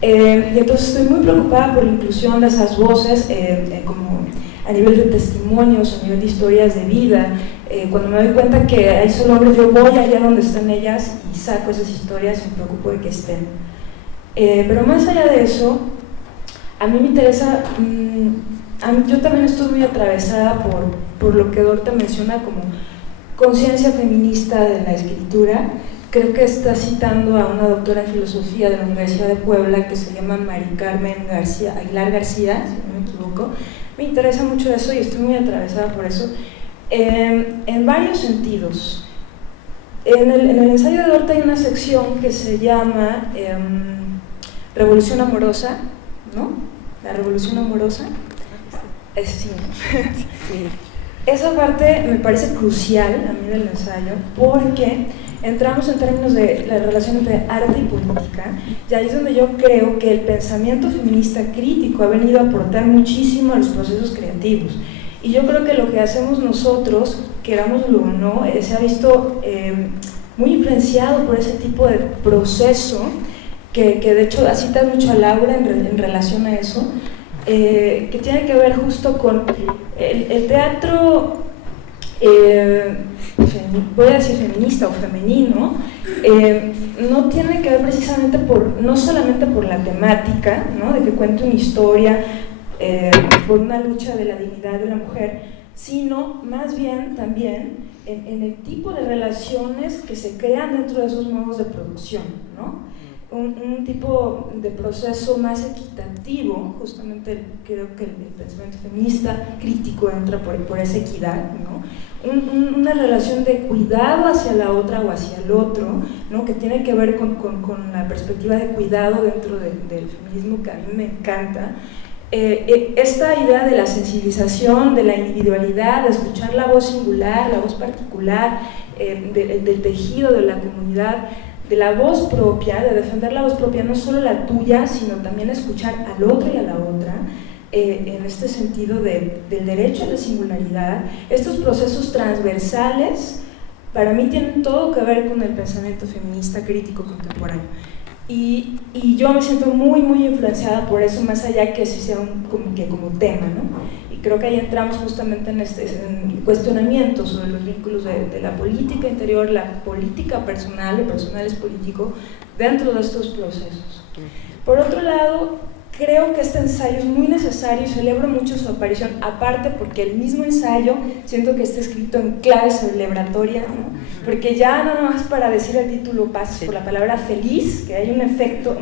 Y entonces estoy muy preocupada por la inclusión de esas voces, como a nivel de testimonios, a nivel de historias de vida. Cuando me doy cuenta que hay solo hombres, yo voy allá donde están ellas y saco esas historias y me preocupo de que estén. Pero más allá de eso, a mí me interesa, yo también estoy muy atravesada por lo que Dorta menciona como conciencia feminista de la escritura. Creo que está citando a una doctora en filosofía de la Universidad de Puebla que se llama Mari Carmen Aguilar García, si no me equivoco. Me interesa mucho eso y estoy muy atravesada por eso, en varios sentidos. En el ensayo de Dorta hay una sección que se llama Revolución Amorosa, ¿no? La revolución amorosa. Sí. Sí. Esa parte me parece crucial a mí del ensayo, porque entramos en términos de la relación entre arte y política, y ahí es donde yo creo que el pensamiento feminista crítico ha venido a aportar muchísimo a los procesos creativos. Y yo creo que lo que hacemos nosotros, querámoslo o no, se ha visto muy influenciado por ese tipo de proceso, que de hecho cita mucho a Laura en relación a eso, que tiene que ver justo con el teatro, voy a decir feminista o femenino, no tiene que ver precisamente no solamente por la temática, ¿no? De que cuente una historia por una lucha de la dignidad de la mujer, sino más bien también en el tipo de relaciones que se crean dentro de esos modos de producción, ¿no? Un tipo de proceso más equitativo. Justamente creo que el pensamiento feminista crítico entra por esa equidad, ¿no? Una relación de cuidado hacia la otra o hacia el otro, ¿no? Que tiene que ver con la perspectiva de cuidado dentro del feminismo, que a mí me encanta. Esta idea de la sensibilización, de la individualidad, de escuchar la voz singular, la voz particular, del tejido de la comunidad, de la voz propia, de defender la voz propia, no solo la tuya, sino también escuchar al otro y a la otra, en este sentido del derecho a la singularidad. Estos procesos transversales para mí tienen todo que ver con el pensamiento feminista crítico contemporáneo. Y yo me siento muy, muy influenciada por eso, más allá que si sea como tema, ¿no? Y creo que ahí entramos justamente en cuestionamientos sobre los vínculos de la política interior, la política personal, lo personal es político, dentro de estos procesos. Por otro lado, creo que este ensayo es muy necesario y celebro mucho su aparición, aparte porque el mismo ensayo siento que está escrito en clave celebratoria, ¿no? Porque ya no más para decir el título pasas por la palabra feliz, que hay un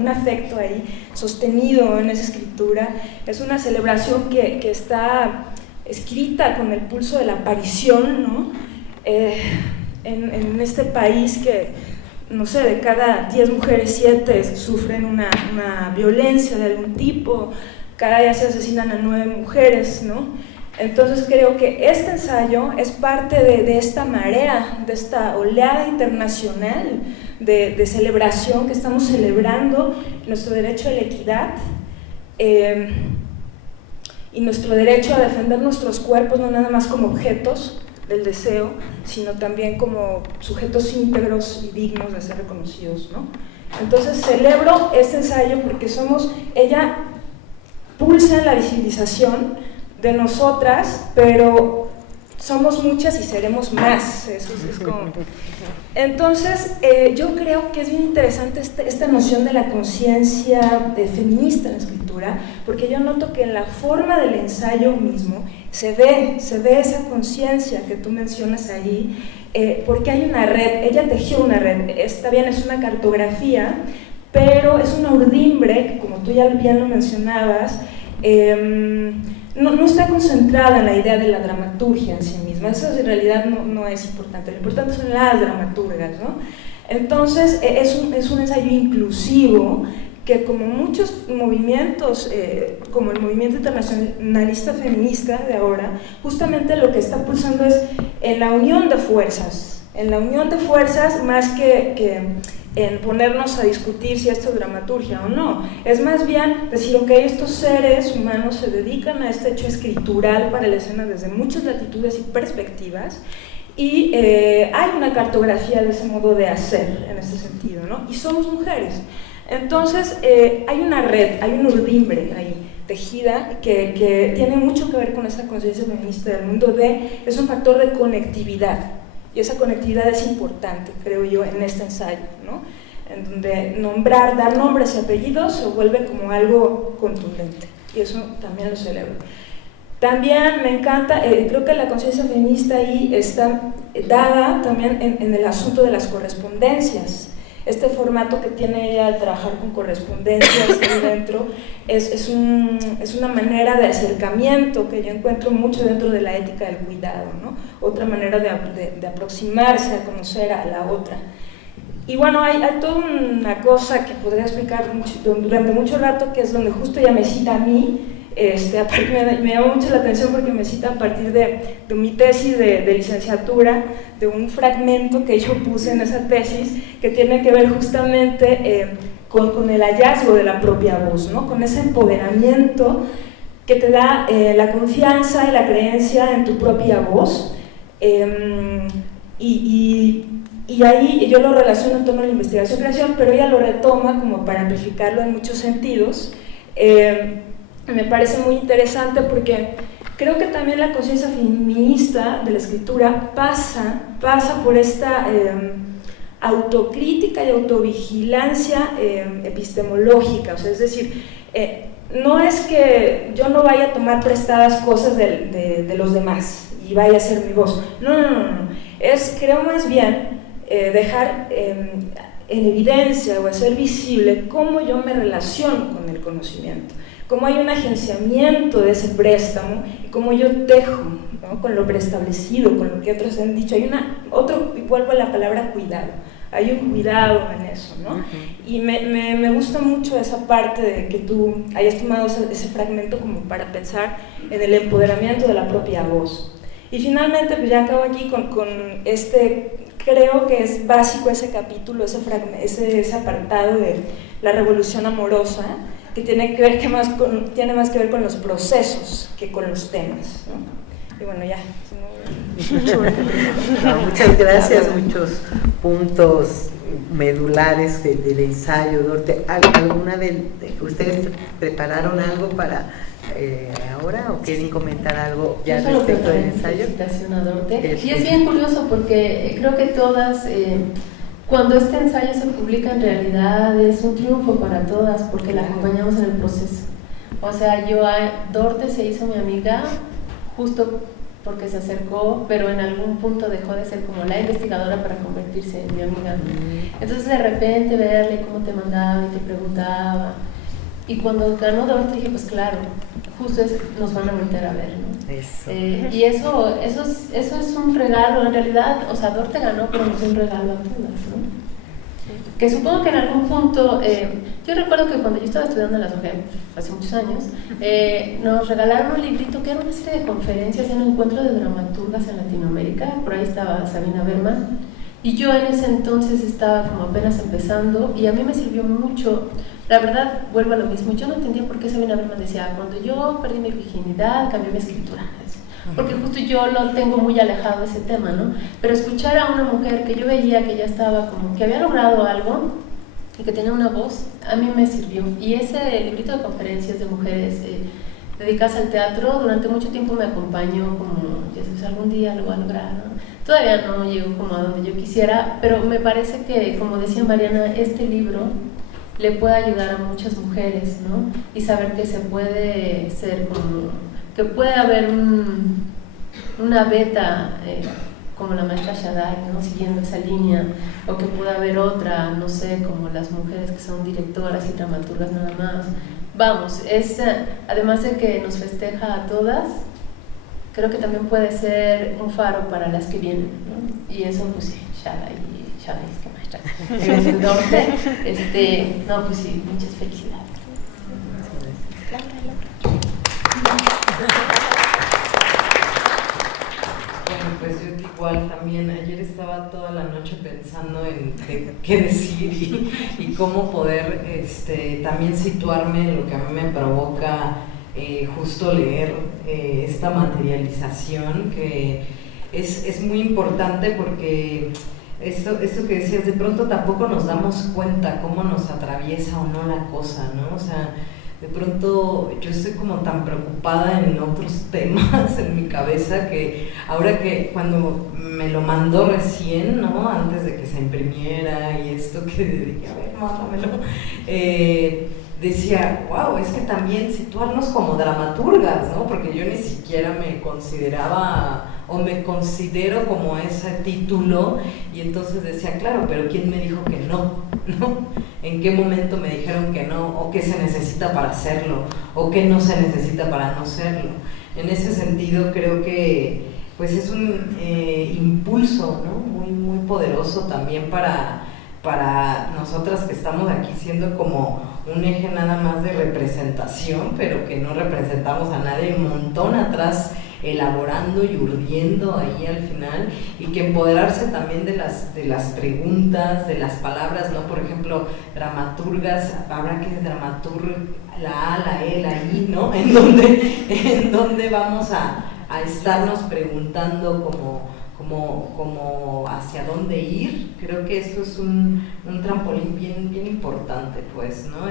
afecto ahí sostenido en esa escritura. Es una celebración que está escrita con el pulso de la aparición, ¿no? En este país que, no sé, de cada 10 mujeres 7 sufren una violencia de algún tipo, cada día se asesinan a 9 mujeres, ¿no? Entonces creo que este ensayo es parte de esta marea, de esta oleada internacional de celebración, que estamos celebrando nuestro derecho a la equidad y nuestro derecho a defender nuestros cuerpos, no nada más como objetos del deseo, sino también como sujetos íntegros y dignos de ser reconocidos, ¿no? Entonces celebro este ensayo porque ella pulsa en la visibilización de nosotras, pero somos muchas y seremos más. Eso es como... Entonces, yo creo que es bien interesante esta noción de la conciencia feminista en la escritura, porque yo noto que en la forma del ensayo mismo se ve esa conciencia que tú mencionas allí, porque hay una red, ella tejió una red, está bien, es una cartografía, pero es una urdimbre que, como tú ya bien lo mencionabas, no está concentrada en la idea de la dramaturgia en sí misma. Eso en realidad no es importante, lo importante son las dramaturgas, ¿no? Entonces es un ensayo inclusivo que, como muchos movimientos, como el movimiento internacionalista feminista de ahora, justamente lo que está pulsando es en la unión de fuerzas, más que en ponernos a discutir si esto es dramaturgia o no. Es más bien decir, ok, estos seres humanos se dedican a este hecho escritural para la escena desde muchas latitudes y perspectivas, y hay una cartografía de ese modo de hacer en ese sentido, ¿no? Y somos mujeres. Entonces hay una red, hay un urdimbre ahí tejida que tiene mucho que ver con esa conciencia feminista del mundo, es un factor de conectividad, y esa conectividad es importante, creo yo, en este ensayo, ¿no? En donde dar nombres y apellidos se vuelve como algo contundente, y eso también lo celebro. También me encanta, creo que la conciencia feminista ahí está dada también en el asunto de las correspondencias. Este formato que tiene ella al trabajar con correspondencias ahí dentro es una manera de acercamiento que yo encuentro mucho dentro de la ética del cuidado, ¿no? Otra manera de aproximarse a conocer a la otra. Y bueno, hay toda una cosa que podría explicar durante mucho rato, que es donde justo ella me cita a mí. Me llama mucho la atención porque me cita a partir de mi tesis de licenciatura, de un fragmento que yo puse en esa tesis que tiene que ver justamente con el hallazgo de la propia voz, ¿no? Con ese empoderamiento que te da la confianza y la creencia en tu propia voz, y ahí yo lo relaciono en torno a la investigación-creación, pero ella lo retoma como para amplificarlo en muchos sentidos. Me parece muy interesante porque creo que también la conciencia feminista de la escritura pasa por esta autocrítica y autovigilancia epistemológica, o sea, es decir, no es que yo no vaya a tomar prestadas cosas de los demás y vaya a ser mi voz, no, creo más bien dejar en evidencia o hacer visible cómo yo me relaciono con el conocimiento, cómo hay un agenciamiento de ese préstamo y cómo yo tejo, ¿no? Con lo preestablecido, con lo que otros han dicho. Hay y vuelvo a la palabra cuidado, hay un cuidado en eso, ¿no? Y me gusta mucho esa parte de que tú hayas tomado ese fragmento como para pensar en el empoderamiento de la propia voz. Y finalmente, pues ya acabo aquí con creo que es básico ese capítulo, ese apartado de la revolución amorosa, que tiene más que ver con los procesos que con los temas, ¿no? Y bueno, ya. Muchas gracias, muchos puntos medulares del ensayo, Dorte. ¿Alguna de ustedes prepararon algo para ahora o quieren comentar algo ya respecto del ensayo? A Dorte. Y es bien curioso porque creo que todas, cuando este ensayo se publica, en realidad es un triunfo para todas porque la acompañamos en el proceso. O sea, Dorte se hizo mi amiga justo porque se acercó, pero en algún punto dejó de ser como la investigadora para convertirse en mi amiga. Entonces de repente verle cómo te mandaba y te preguntaba, y cuando ganó Dorte dije, pues claro, justo nos van a volver a ver, ¿no? Eso. Y eso es un regalo, en realidad, o sea, Dorte ganó, pero nos dio un regalo a todas, ¿no? Que supongo que en algún punto, yo recuerdo que cuando yo estaba estudiando en la SOGEM, hace muchos años, nos regalaron un librito que era una serie de conferencias en un encuentro de dramaturgas en Latinoamérica, por ahí estaba Sabina Berman, y yo en ese entonces estaba como apenas empezando, y a mí me sirvió mucho. La verdad, vuelvo a lo mismo, yo no entendía por qué Sabina Berman decía, cuando yo perdí mi virginidad, cambié mi escritura, porque justo yo lo tengo muy alejado ese tema, ¿no? Pero escuchar a una mujer que yo veía que ya estaba como, que había logrado algo y que tenía una voz, a mí me sirvió. Y ese librito de conferencias de mujeres dedicadas al teatro, durante mucho tiempo me acompañó como, ya algún día lo voy a lograr, ¿no? Todavía no llego como a donde yo quisiera, pero me parece que, como decía Mariana, este libro le puede ayudar a muchas mujeres, ¿no? Y saber que se puede ser como que puede haber una beta como la maestra Shaddai, ¿no? Siguiendo esa línea, o que pueda haber otra, no sé, como las mujeres que son directoras y dramaturgas nada más. Vamos, además de que nos festeja a todas, creo que también puede ser un faro para las que vienen, ¿no? Y eso, pues sí, Shaddai, es que maestra, eres el norte. No, pues sí, muchas felicidades. Bueno, pues yo igual también, ayer estaba toda la noche pensando en qué decir y cómo poder también situarme en lo que a mí me provoca justo leer esta materialización, que es muy importante porque esto que decías, de pronto tampoco nos damos cuenta cómo nos atraviesa o no la cosa, ¿no? O sea, de pronto yo estoy como tan preocupada en otros temas en mi cabeza que ahora que cuando me lo mandó recién, ¿no? Antes de que se imprimiera y esto que dije, a ver, mándamelo, decía, wow, es que también situarnos como dramaturgas, ¿no? Porque yo ni siquiera me consideraba o me considero como ese título, y entonces decía, claro, pero ¿quién me dijo que no? ¿No? ¿En qué momento me dijeron que no? ¿O qué se necesita para hacerlo? ¿O qué no se necesita para no serlo? En ese sentido creo que pues es un impulso, ¿no? Muy, muy poderoso también para nosotras que estamos aquí siendo como un eje nada más de representación, pero que no representamos a nadie, un montón atrás elaborando y urdiendo ahí al final, y que empoderarse también de las preguntas, de las palabras, ¿no? Por ejemplo, dramaturgas, habrá que la A, la E, la I, ¿no? En donde vamos a estarnos preguntando como hacia dónde ir. Creo que esto es un trampolín bien importante, pues, ¿no?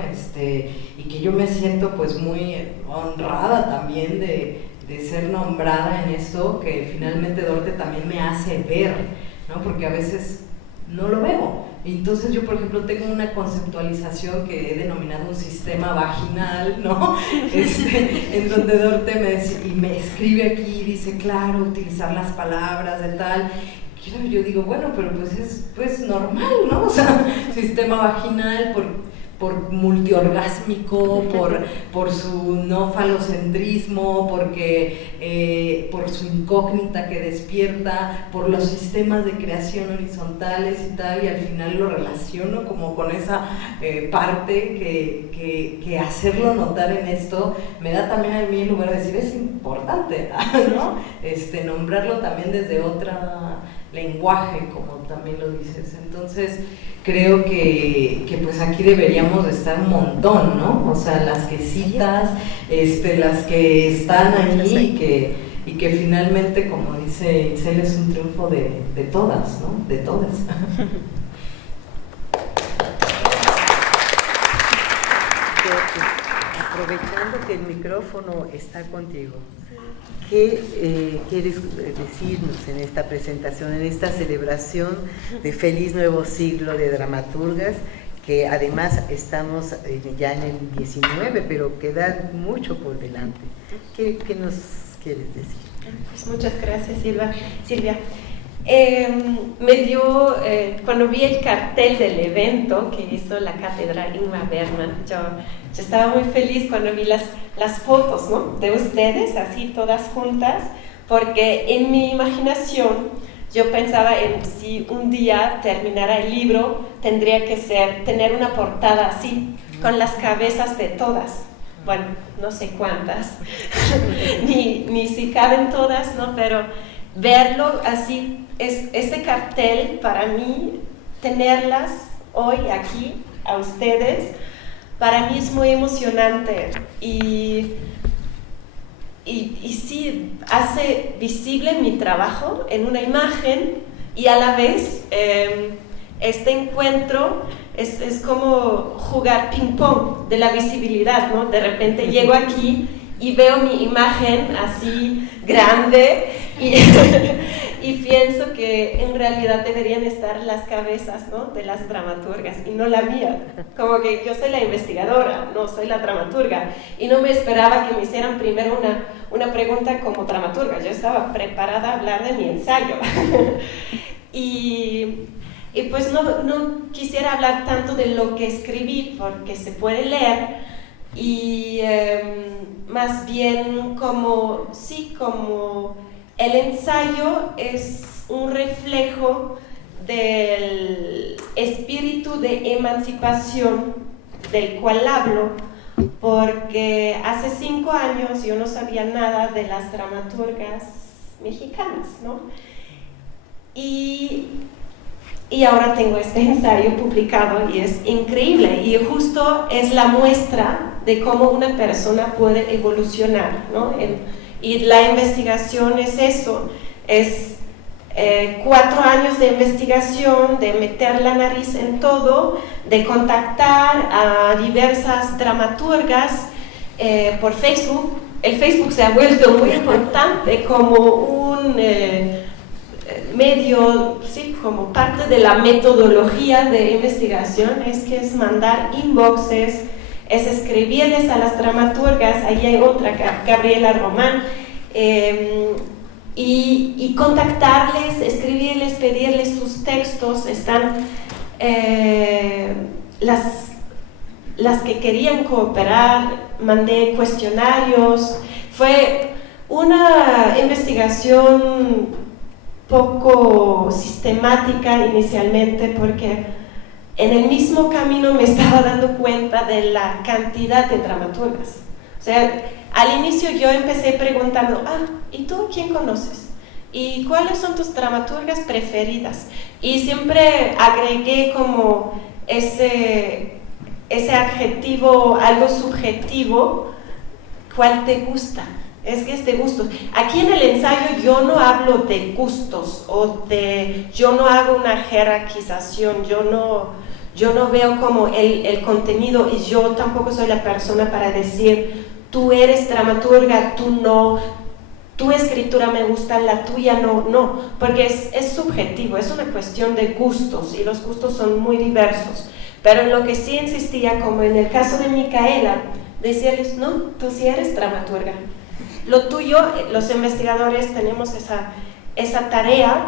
Y que yo me siento pues muy honrada también de ser nombrada en esto, que finalmente Dorte también me hace ver, ¿no? Porque a veces no lo veo. Entonces yo, por ejemplo, tengo una conceptualización que he denominado un sistema vaginal, ¿no? En donde Dorte me escribe aquí y dice, claro, utilizar las palabras de tal. Y yo digo, bueno, pero pues es pues normal, ¿no? O sea, sistema vaginal por multiorgásmico, por su no falocentrismo, por su incógnita que despierta, por los sistemas de creación horizontales y tal, y al final lo relaciono como con esa parte que hacerlo notar en esto me da también a mí el lugar de decir, es importante, ¿no? Nombrarlo también desde otro lenguaje, como también lo dices. Entonces creo que pues aquí deberíamos de estar un montón, ¿no? O sea, las que citas, las que están ahí y que finalmente, como dice Itzel, es un triunfo de todas, ¿no? De todas. Aprovechando que el micrófono está contigo, ¿qué quieres decirnos en esta presentación, en esta celebración de Feliz Nuevo Siglo de Dramaturgas, que además estamos ya en el 19, pero queda mucho por delante? ¿Qué nos quieres decir? Pues muchas gracias, Silvia. Me dio, cuando vi el cartel del evento que hizo la Catedral Ingmar Bergman, yo estaba muy feliz cuando vi las fotos, ¿no? De ustedes, así todas juntas, porque en mi imaginación yo pensaba en si un día terminara el libro, tendría que tener una portada así, con las cabezas de todas. Bueno, no sé cuántas, ni si caben todas, ¿no? Pero verlo así, este cartel para mí, tenerlas hoy aquí a ustedes, para mí es muy emocionante y sí, hace visible mi trabajo en una imagen, y a la vez este encuentro es como jugar ping pong de la visibilidad, ¿no? De repente llego aquí y veo mi imagen así grande y pienso que en realidad deberían estar las cabezas, ¿no?, de las dramaturgas y no la mía. Como que yo soy la investigadora, no soy la dramaturga, y no me esperaba que me hicieran primero una pregunta como dramaturga. Yo estaba preparada a hablar de mi ensayo. y pues no quisiera hablar tanto de lo que escribí porque se puede leer, y más bien como el ensayo es un reflejo del espíritu de emancipación del cual hablo, porque hace 5 años yo no sabía nada de las dramaturgas mexicanas, ¿no? Y ahora tengo este ensayo publicado y es increíble, y justo es la muestra de cómo una persona puede evolucionar, ¿no? Y la investigación es eso, es 4 años de investigación, de meter la nariz en todo, de contactar a diversas dramaturgas por Facebook. El Facebook se ha vuelto muy importante como un medio, sí, como parte de la metodología de investigación, es mandar inboxes, es escribirles a las dramaturgas. Ahí hay otra, Gabriela Román, y contactarles, escribirles, pedirles sus textos. Están las que querían cooperar, mandé cuestionarios. Fue una investigación poco sistemática inicialmente, porque en el mismo camino me estaba dando cuenta de la cantidad de dramaturgas. O sea, al inicio yo empecé preguntando, ¿y tú quién conoces? ¿Y cuáles son tus dramaturgas preferidas? Y siempre agregué como ese adjetivo, algo subjetivo, ¿cuál te gusta? Es que es de gustos. Aquí en el ensayo yo no hablo de gustos, yo no hago una jerarquización, yo no veo como el contenido, y yo tampoco soy la persona para decir, tú eres dramaturga, tú no, tu escritura me gusta, la tuya no, porque es subjetivo, es una cuestión de gustos, y los gustos son muy diversos. Pero en lo que sí insistía, como en el caso de Micaela, decirles, no, tú sí eres dramaturga. Lo tuyo, los investigadores tenemos esa tarea,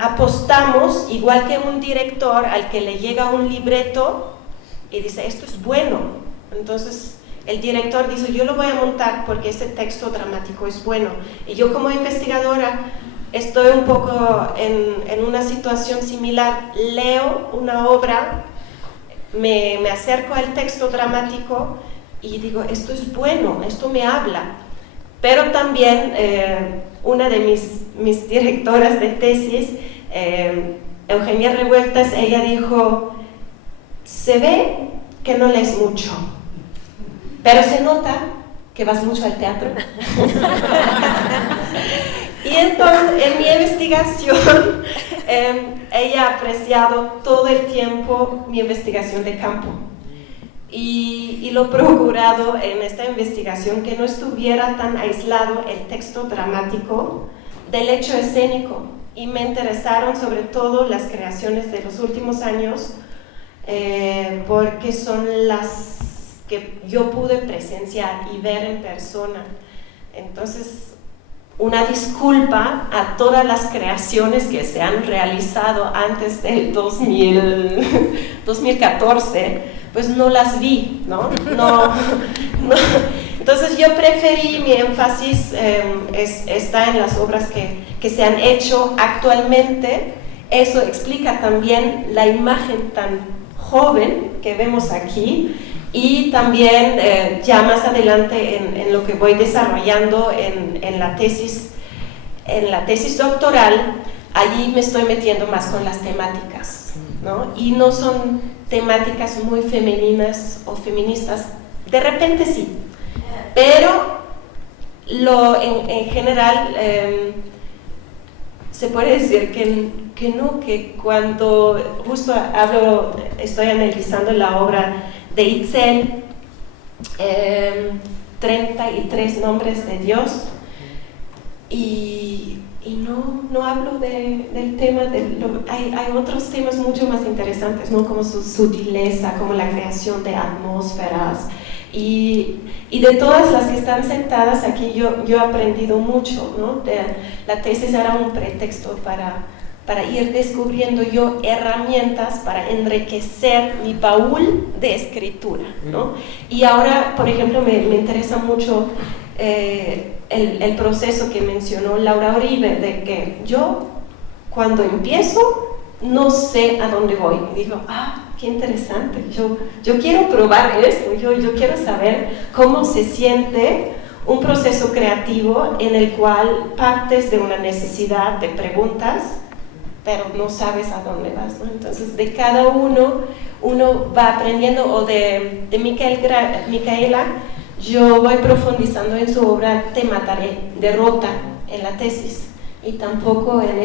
apostamos, igual que un director al que le llega un libreto y dice, esto es bueno. Entonces el director dice, yo lo voy a montar porque este texto dramático es bueno. Y yo como investigadora estoy un poco en una situación similar. Leo una obra, me acerco al texto dramático y digo, esto es bueno, esto me habla. Pero también una de mis directoras de tesis, Eugenia Revueltas, ella dijo, se ve que no lees mucho, pero se nota que vas mucho al teatro. Y entonces en mi investigación, ella ha apreciado todo el tiempo mi investigación de campo. Y lo procurado en esta investigación que no estuviera tan aislado el texto dramático del hecho escénico, y me interesaron sobre todo las creaciones de los últimos años, porque son las que yo pude presenciar y ver en persona. Entonces, una disculpa a todas las creaciones que se han realizado antes del 2014, pues no las vi, ¿no? Entonces yo preferí, mi énfasis está en las obras que se han hecho actualmente. Eso explica también la imagen tan joven que vemos aquí, y también ya más adelante en lo que voy desarrollando en la tesis doctoral, allí me estoy metiendo más con las temáticas, ¿no? Y no son temáticas muy femeninas o feministas, de repente sí, pero en general se puede decir que cuando justo estoy analizando la obra de Itzel, 33 nombres de Dios, y no hablo del tema, hay otros temas mucho más interesantes, ¿no? Como su sutileza, como la creación de atmósferas. Y de todas las que están sentadas aquí, yo he aprendido mucho, ¿no? La tesis era un pretexto para ir descubriendo yo herramientas para enriquecer mi baúl de escritura, ¿no? Y ahora, por ejemplo, me interesa mucho el proceso que mencionó Laura Uribe, de que yo cuando empiezo no sé a dónde voy. Y digo, qué interesante, yo quiero probar esto, yo quiero saber cómo se siente un proceso creativo en el cual partes de una necesidad, de preguntas, pero no sabes a dónde vas, ¿no? Entonces, de cada uno va aprendiendo, o de Micaela, yo voy profundizando en su obra Te mataré, de Rota, en la tesis, y tampoco en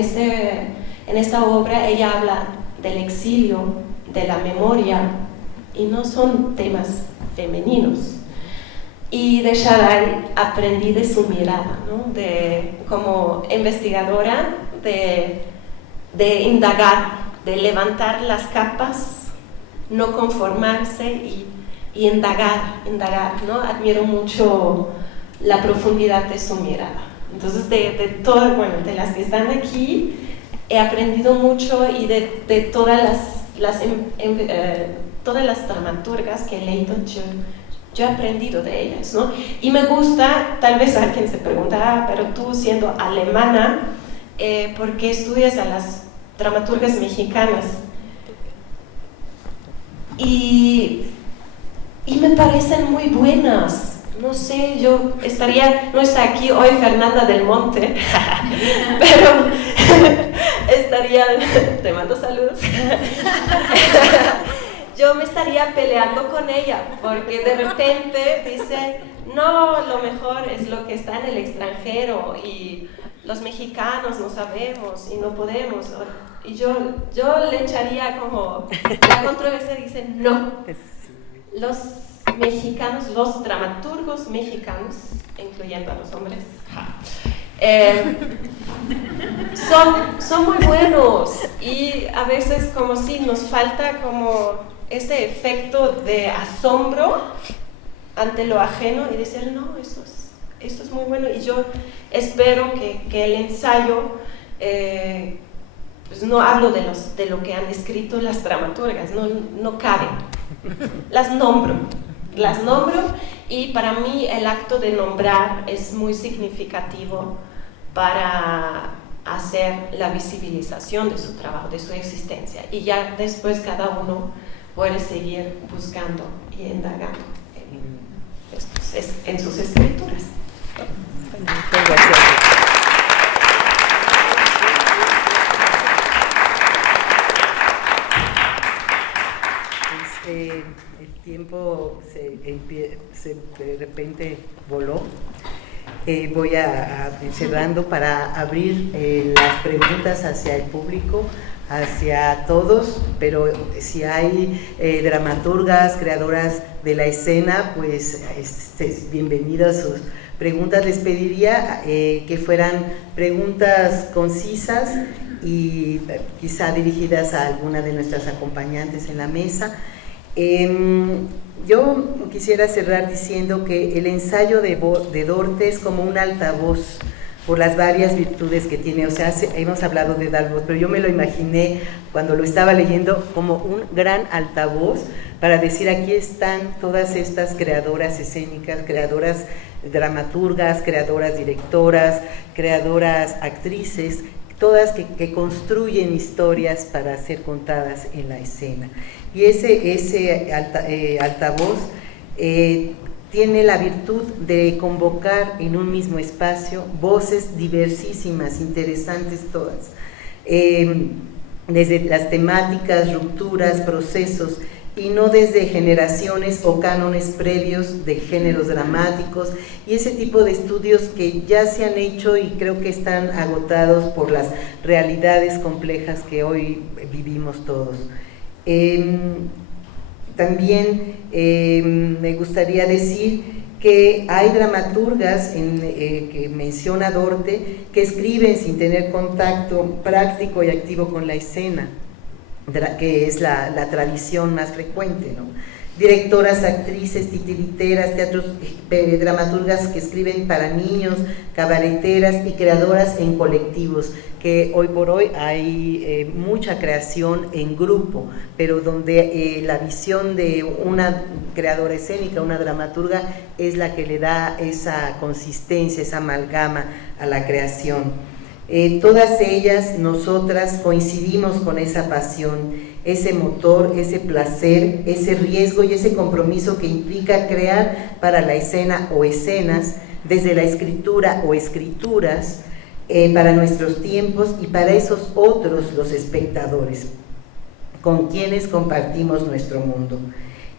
esta obra ella habla del exilio, de la memoria, y no son temas femeninos. Y de Shaddai aprendí de su mirada, ¿no? Como investigadora, de indagar, de levantar las capas, no conformarse y indagar, ¿no? Admiro mucho la profundidad de su mirada. Entonces, de las que están aquí, he aprendido mucho, y de todas las dramaturgas que he leído, yo he aprendido de ellas, ¿no? Y me gusta, tal vez alguien se pregunta, pero tú siendo alemana, ¿por qué estudias a las dramaturgas mexicanas? Y me parecen muy buenas. No sé, no está aquí hoy Fernanda del Monte, pero te mando saludos. Yo me estaría peleando con ella, porque de repente dice, no, lo mejor es lo que está en el extranjero, y los mexicanos no sabemos y no podemos. Y yo le echaría como la controversia, dice, no, los mexicanos, los dramaturgos mexicanos, incluyendo a los hombres, son muy buenos, y a veces como si nos falta como ese efecto de asombro ante lo ajeno y decir, no, esto es muy bueno. Y yo espero que el ensayo, pues no hablo de lo que han escrito las dramaturgas, no caben, las nombro, y para mí el acto de nombrar es muy significativo para hacer la visibilización de su trabajo, de su existencia, y ya después cada uno puede seguir buscando y indagando en sus escrituras. Muchas gracias. El tiempo de repente voló. Voy a cerrando para abrir las preguntas hacia el público, hacia todos, pero si hay dramaturgas, creadoras de la escena, pues bienvenidas sus preguntas. Les pediría que fueran preguntas concisas y quizá dirigidas a alguna de nuestras acompañantes en la mesa. Yo quisiera cerrar diciendo que el ensayo de Dorte es como un altavoz por las varias virtudes que tiene. O sea, hemos hablado de dar voz, pero yo me lo imaginé cuando lo estaba leyendo como un gran altavoz para decir, aquí están todas estas creadoras escénicas, creadoras dramaturgas, creadoras directoras, creadoras actrices, todas que construyen historias para ser contadas en la escena. Y ese altavoz tiene la virtud de convocar en un mismo espacio voces diversísimas, interesantes todas, desde las temáticas, rupturas, procesos, y no desde generaciones o cánones previos de géneros dramáticos y ese tipo de estudios que ya se han hecho y creo que están agotados por las realidades complejas que hoy vivimos todos. También me gustaría decir que hay dramaturgas que menciona Dorte, que escriben sin tener contacto práctico y activo con la escena, que es la tradición más frecuente, ¿no? Directoras, actrices, titiriteras, dramaturgas que escriben para niños, cabareteras y creadoras en colectivos, que hoy por hoy hay mucha creación en grupo, pero donde la visión de una creadora escénica, una dramaturga, es la que le da esa consistencia, esa amalgama a la creación. Todas ellas, nosotras, coincidimos con esa pasión, ese motor, ese placer, ese riesgo y ese compromiso que implica crear para la escena o escenas, desde la escritura o escrituras, para nuestros tiempos y para esos otros, los espectadores, con quienes compartimos nuestro mundo.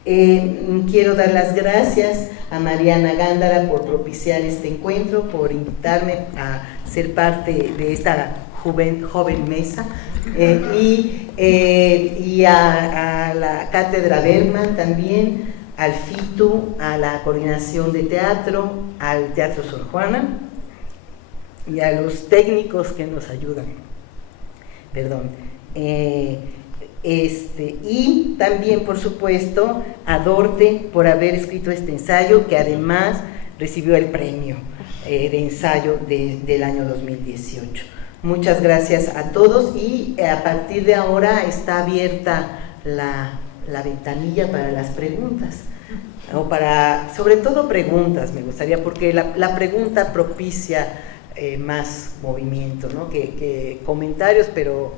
Quiero dar las gracias a Mariana Gándara por propiciar este encuentro, por invitarme a ser parte de esta joven mesa, y a la Cátedra Bergman también, al FITU, a la Coordinación de Teatro, al Teatro Sor Juana y a los técnicos que nos ayudan. Y también, por supuesto, a Dorte por haber escrito este ensayo, que además recibió el premio de ensayo del año 2018. Muchas gracias a todos, y a partir de ahora está abierta la ventanilla para las preguntas, o sobre todo preguntas, me gustaría, porque la pregunta propicia más movimiento, ¿no? que comentarios, pero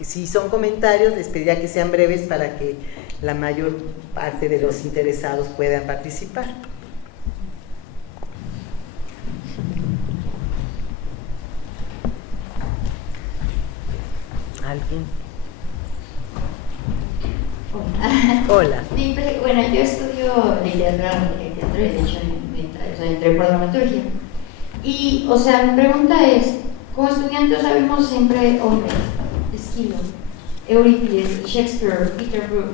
si son comentarios les pediría que sean breves para que la mayor parte de los interesados puedan participar. ¿Alguien? Hola. Bueno, yo estudio teatro y derecho, entré por dramaturgia. Y, o sea, mi pregunta es, como estudiantes sabemos siempre hombres, Esquilo, Eurípides, Shakespeare, Peter Brook.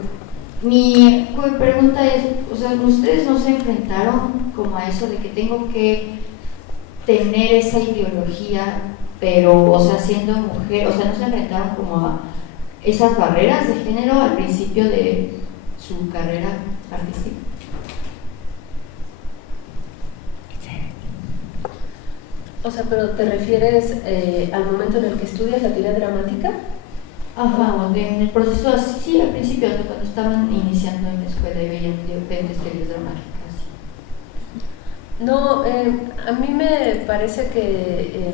Mi pregunta es, o sea, ¿ustedes no se enfrentaron como a eso de que tengo que tener esa ideología, pero, o sea, siendo mujer, o sea, no se enfrentaron como a esas barreras de género al principio de su carrera artística? O sea, pero ¿te refieres al momento en el que estudias la teoría dramática? Ajá, en el proceso, sí, al principio, o sea, cuando estaban iniciando en la escuela y veían diferentes teorías dramáticas. No, a mí me parece que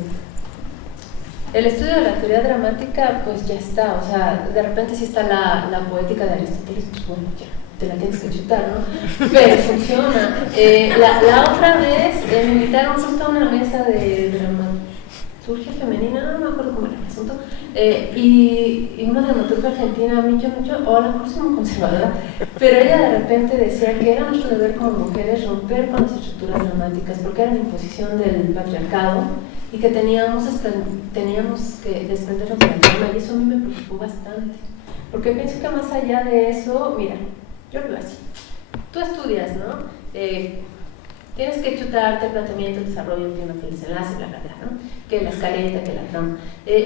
el estudio de la teoría dramática, pues ya está, o sea, de repente sí está la poética de Aristóteles, pues bueno, ya te la tienes que chutar, ¿no? Pero funciona. La otra vez me invitaron justo a una mesa de dramaturgia femenina, no me acuerdo cómo era el asunto, y una dramaturga argentina, mucho, o a lo mejor soy muy conservadora, pero ella de repente decía que era nuestro deber como mujeres romper con las estructuras dramáticas, porque era la imposición del patriarcado, y que teníamos que desprendernos de la trama, y eso a mí me preocupó bastante, porque pienso que más allá de eso, mira, yo lo veo así, tú estudias, ¿no? Tienes que chutarte el planteamiento, el desarrollo, el desenlace, bla, bla, bla, ¿no? Que la escaleta, que la trama.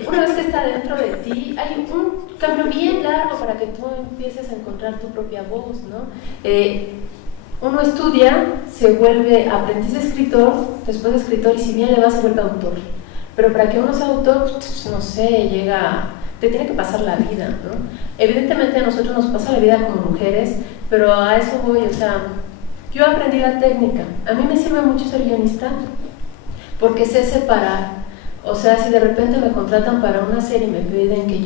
Una vez que está dentro de ti, hay un cambio bien largo para que tú empieces a encontrar tu propia voz, ¿no? Uno estudia, se vuelve aprendiz de escritor, después de escritor, y si bien le va, se vuelve autor. Pero para que uno sea autor, pues, no sé, te tiene que pasar la vida, ¿no? Evidentemente a nosotros nos pasa la vida como mujeres, pero a eso voy, o sea, yo aprendí la técnica. A mí me sirve mucho ser guionista, porque sé separar. O sea, si de repente me contratan para una serie y me piden que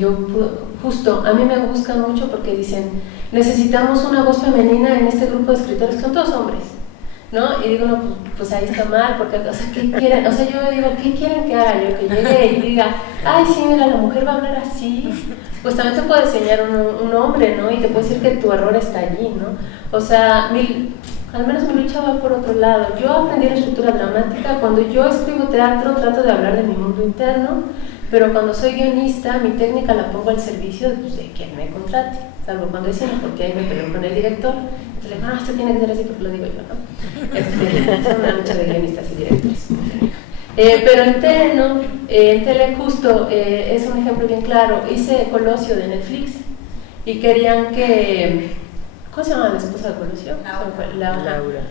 justo, a mí me buscan mucho porque dicen, necesitamos una voz femenina en este grupo de escritores, que son todos hombres, ¿no? Y digo, no, pues ahí está mal, porque, o sea, ¿qué quieren? O sea, yo digo, ¿qué quieren que haga yo? Que llegue y diga, ay, sí, mira, la mujer va a hablar así. Pues también te puede enseñar un hombre, ¿no? Y te puede decir que tu error está allí, ¿no? O sea, al menos mi lucha va por otro lado. Yo aprendí la estructura dramática. Cuando yo escribo teatro, trato de hablar de mi mundo interno, pero cuando soy guionista, mi técnica la pongo al servicio de quien me contrate, salvo cuando es cine, porque ahí me peleo con el director, no, esto tiene que ser así porque lo digo yo, ¿no? Es una lucha de guionistas y directores. Pero en Tele, ¿no? En Tele justo es un ejemplo bien claro. Hice Colosio de Netflix y querían que, ¿cómo se llama la esposa de Colosio? Laura.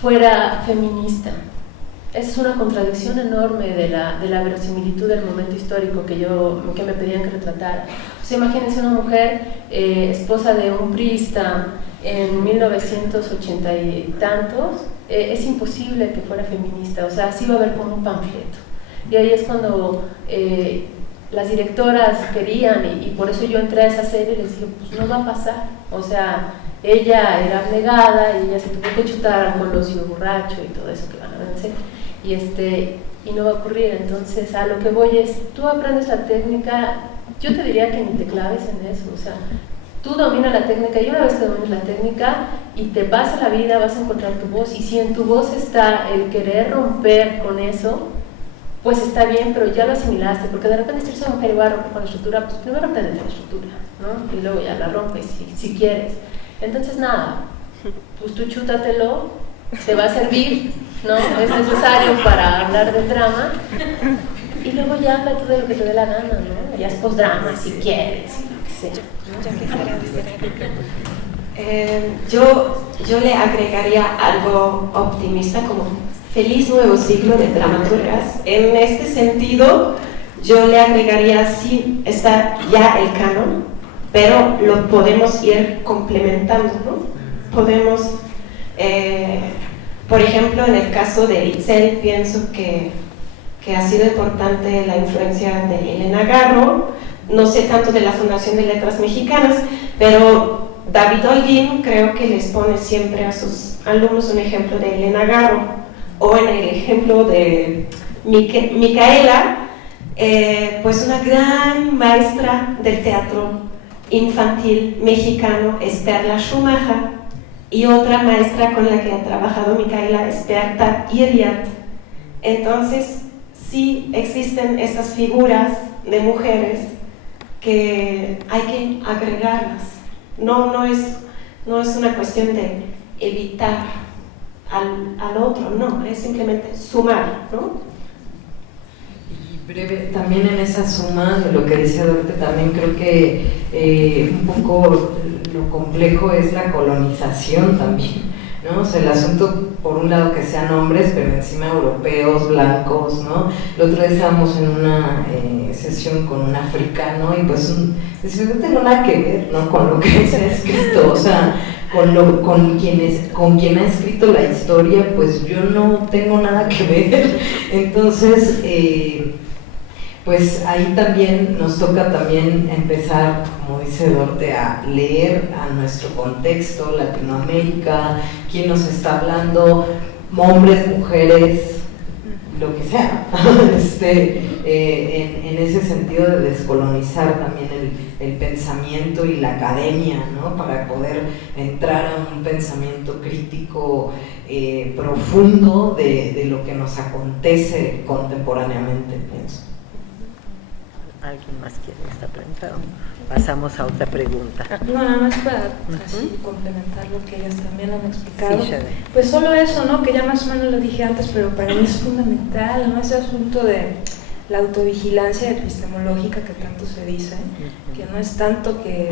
Fuera feminista. Esa es una contradicción enorme de la verosimilitud del momento histórico que me pedían que retratara. O sea, imagínense una mujer esposa de un priista en 1980 y tantos, es imposible que fuera feminista, o sea, así va a haber como un panfleto. Y ahí es cuando las directoras querían, y por eso yo entré a esa serie y les dije, pues no va a pasar, o sea, ella era abnegada y ella se tuvo que chutar al Colosio borracho y todo eso que van a vencer. Y no va a ocurrir. Entonces a lo que voy es, tú aprendes la técnica, yo te diría que ni te claves en eso, o sea, tú dominas la técnica y una vez que dominas la técnica y te vas a la vida vas a encontrar tu voz, y si en tu voz está el querer romper con eso, pues está bien, pero ya lo asimilaste, porque de repente si eres una mujer y voy a romper con la estructura, pues primero aprendes la estructura, ¿no? Y luego ya la rompes si quieres. Entonces nada, pues tú chútatelo, te va a servir, ¿no? Es necesario para hablar del drama, y luego ya habla tú de lo que te dé la gana, ¿no? Ya es postdrama si quieres, lo que sea. Yo le agregaría algo optimista como feliz nuevo ciclo de dramaturgas. En este sentido, yo le agregaría, sí, está ya el canon, pero lo podemos ir complementando, ¿no? Podemos, por ejemplo, en el caso de Itzel, pienso que ha sido importante la influencia de Elena Garro, no sé tanto de la Fundación de Letras Mexicanas, pero David Holguín creo que les pone siempre a sus alumnos un ejemplo de Elena Garro, o en el ejemplo de Micaela, pues una gran maestra del teatro infantil mexicano es Perla Schumacher, y otra maestra con la que ha trabajado Micaela es Berta Iriart. Entonces sí existen esas figuras de mujeres que hay que agregarlas. No es una cuestión de evitar al otro, no, es simplemente sumar, ¿no? Y breve, también en esa suma de lo que decía Dorte, también creo que un poco lo complejo es la colonización también, ¿no? O sea, el asunto, por un lado, que sean hombres, pero encima europeos, blancos, ¿no? El otro día estábamos en una sesión con un africano y pues no tengo nada que ver, ¿no? Con lo que se ha escrito, o sea, con quien ha escrito la historia, pues yo no tengo nada que ver. Entonces, pues ahí también nos toca también empezar, como dice Dorte, a leer a nuestro contexto, Latinoamérica, quién nos está hablando, hombres, mujeres, lo que sea, en ese sentido de descolonizar también el pensamiento y la academia, ¿no? Para poder entrar a un pensamiento crítico profundo de lo que nos acontece contemporáneamente, pienso. ¿Alguien más quiere esta pregunta? Pasamos a otra pregunta. No, nada más para así complementar lo que ellas también han explicado. Sí, pues solo eso, ¿no? Que ya más o menos lo dije antes, pero para mí es fundamental, ¿no? Ese asunto de la autovigilancia epistemológica que tanto se dice, que no es tanto que...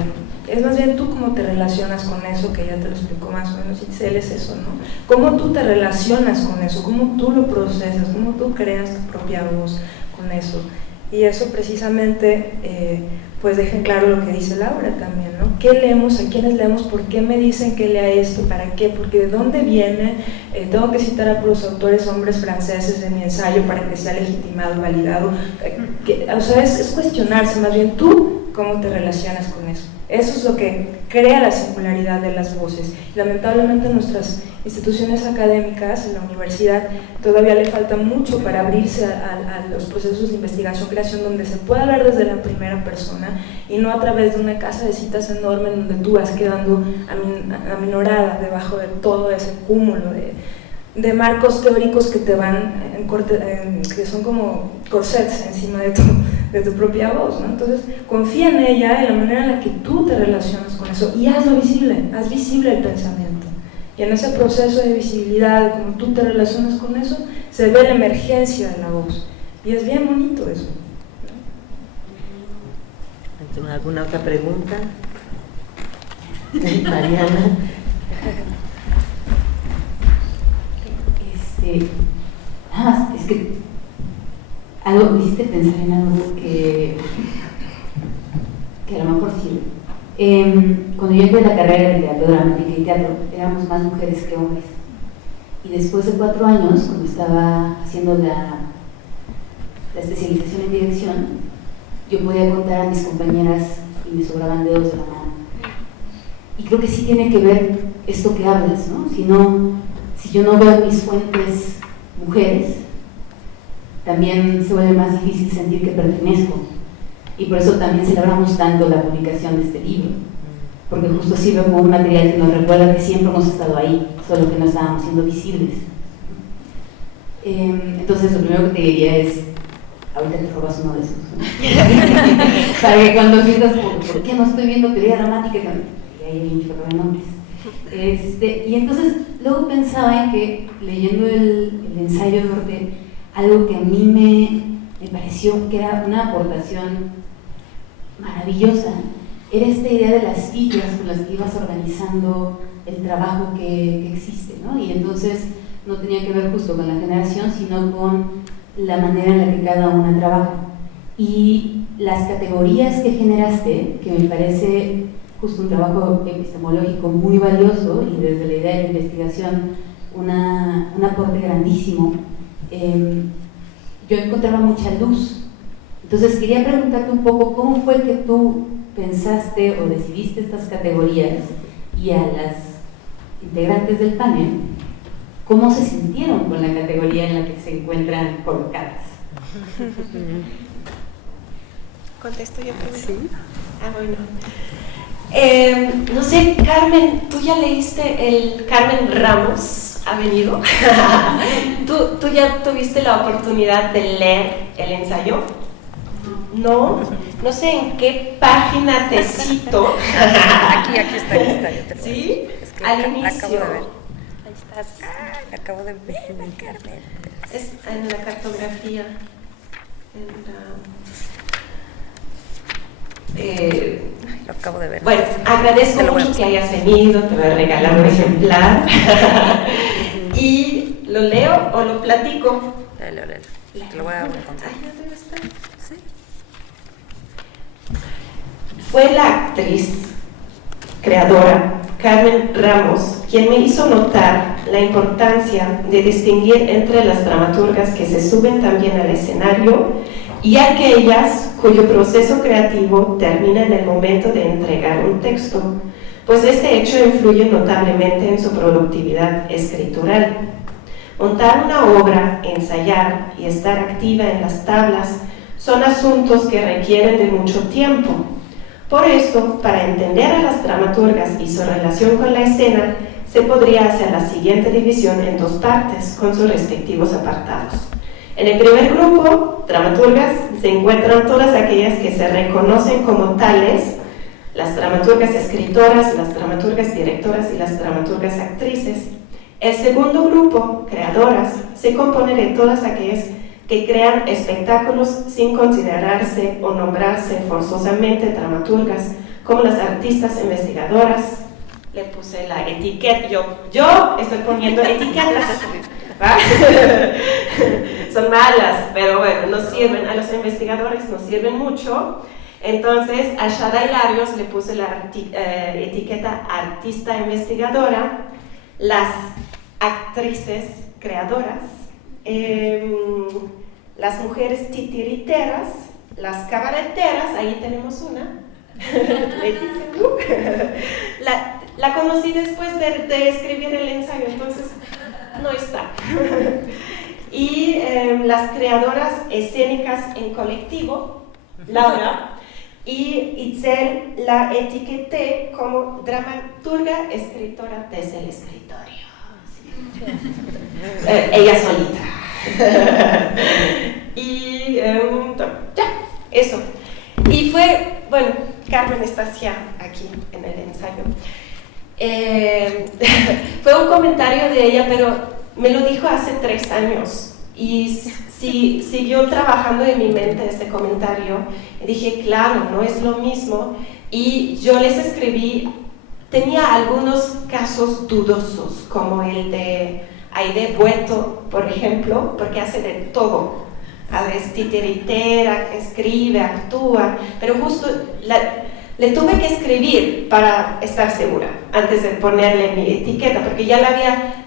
Es más bien tú cómo te relacionas con eso, que ya te lo explicó más o menos Itzel, es eso, ¿no? Cómo tú te relacionas con eso, cómo tú lo procesas, cómo tú creas tu propia voz con eso. Y eso precisamente pues dejen claro lo que dice Laura también, ¿no? ¿Qué leemos? ¿A quiénes leemos? ¿Por qué me dicen que lea esto? ¿Para qué? Porque ¿de dónde viene? Tengo que citar a puros autores hombres franceses en mi ensayo para que sea legitimado, validado. O sea, es cuestionarse más bien tú cómo te relacionas con eso. Eso es lo que crea la singularidad de las voces. Lamentablemente en nuestras instituciones académicas, en la universidad, todavía le falta mucho para abrirse a los procesos de investigación-creación donde se puede hablar desde la primera persona y no a través de una casa de citas enorme donde tú vas quedando aminorada debajo de todo ese cúmulo de marcos teóricos que te van, que son como corsets encima de tu propia voz, ¿no? Entonces, confía en ella, en la manera en la que tú te relacionas con eso y hazlo visible, haz visible el pensamiento. Y en ese proceso de visibilidad, como tú te relacionas con eso, se ve la emergencia de la voz. Y es bien bonito eso. ¿Alguna otra pregunta? Mariana. Nada más, es que algo me hiciste pensar en algo que a lo mejor sirve. Cuando yo entré en la carrera de literatura dramática y teatro, éramos más mujeres que hombres. Y después de 4 años, cuando estaba haciendo la especialización en dirección, yo podía contar a mis compañeras y me sobraban dedos de la mano. Y creo que sí tiene que ver esto que hablas, ¿no? Si yo no veo en mis fuentes mujeres, también se vuelve más difícil sentir que pertenezco. Y por eso también celebramos tanto la publicación de este libro, porque justo sirve como un material que nos recuerda que siempre hemos estado ahí, solo que no estábamos siendo visibles. Entonces lo primero que te diría es, ahorita te robas uno de esos, ¿no? Para que cuando sientas, ¿por qué no estoy viendo teoría dramática? Y ahí hay un chorro de nombres. Y entonces luego pensaba en que, leyendo el ensayo de Orte, algo que a mí me pareció que era una aportación maravillosa, era esta idea de las filas con las que ibas organizando el trabajo que existe, ¿no? Y entonces no tenía que ver justo con la generación, sino con la manera en la que cada una trabaja. Y las categorías que generaste, que me parece justo un trabajo epistemológico muy valioso y desde la idea de la investigación un aporte grandísimo, yo encontraba mucha luz. Entonces quería preguntarte un poco cómo fue que tú pensaste o decidiste estas categorías y a las integrantes del panel, ¿cómo se sintieron con la categoría en la que se encuentran colocadas? ¿Contesto yo primero? Sí. Bueno. No sé, Carmen, ¿tú ya leíste el Carmen Ramos ha venido? ¿Tú ya tuviste la oportunidad de leer el ensayo? No, no sé en qué página te cito. Aquí está. ¿Sí? Es que al la inicio. acabo de ver. Ahí estás. La acabo de ver en el Carmen. Es en la cartografía. Lo acabo de ver. Bueno, agradezco mucho que hayas venido, te voy a regalar un ejemplar. ¿Y lo leo o lo platico? Léelo. Te lo voy a encontrar. Ya debe estar. Sí. Fue la actriz, creadora, Carmen Ramos, quien me hizo notar la importancia de distinguir entre las dramaturgas que se suben también al escenario y aquellas cuyo proceso creativo termina en el momento de entregar un texto, pues este hecho influye notablemente en su productividad escritural. Montar una obra, ensayar y estar activa en las tablas son asuntos que requieren de mucho tiempo. Por esto, para entender a las dramaturgas y su relación con la escena, se podría hacer la siguiente división en 2 partes, con sus respectivos apartados. En el primer grupo, dramaturgas, se encuentran todas aquellas que se reconocen como tales, las dramaturgas escritoras, las dramaturgas directoras y las dramaturgas actrices. El segundo grupo, creadoras, se compone de todas aquellas que crean espectáculos sin considerarse o nombrarse forzosamente dramaturgas, como las artistas investigadoras. Le puse la etiqueta, yo estoy poniendo etiquetas. ¿Va? Son malas, pero bueno, nos sirven, a los investigadores nos sirven mucho. Entonces a Shada Hilarios le puse la etiqueta artista investigadora, las actrices creadoras, las mujeres titiriteras, las cabareteras, ahí tenemos una. La conocí después de escribir el ensayo, entonces no está. Y las creadoras escénicas en colectivo, Laura, y Itzel la etiqueté como dramaturga escritora desde el escritorio. Ella solita. Y ya, eso. Y fue, bueno, Carmen está ya aquí en el ensayo. Fue un comentario de ella, pero me lo dijo hace 3 años y siguió trabajando en mi mente este comentario. Y dije, claro, no es lo mismo. Y yo les escribí, tenía algunos casos dudosos, como el de Aide Bueto, por ejemplo, porque hace de todo. Es titiritera, escribe, actúa, pero justo le tuve que escribir para estar segura, antes de ponerle mi etiqueta, porque ya la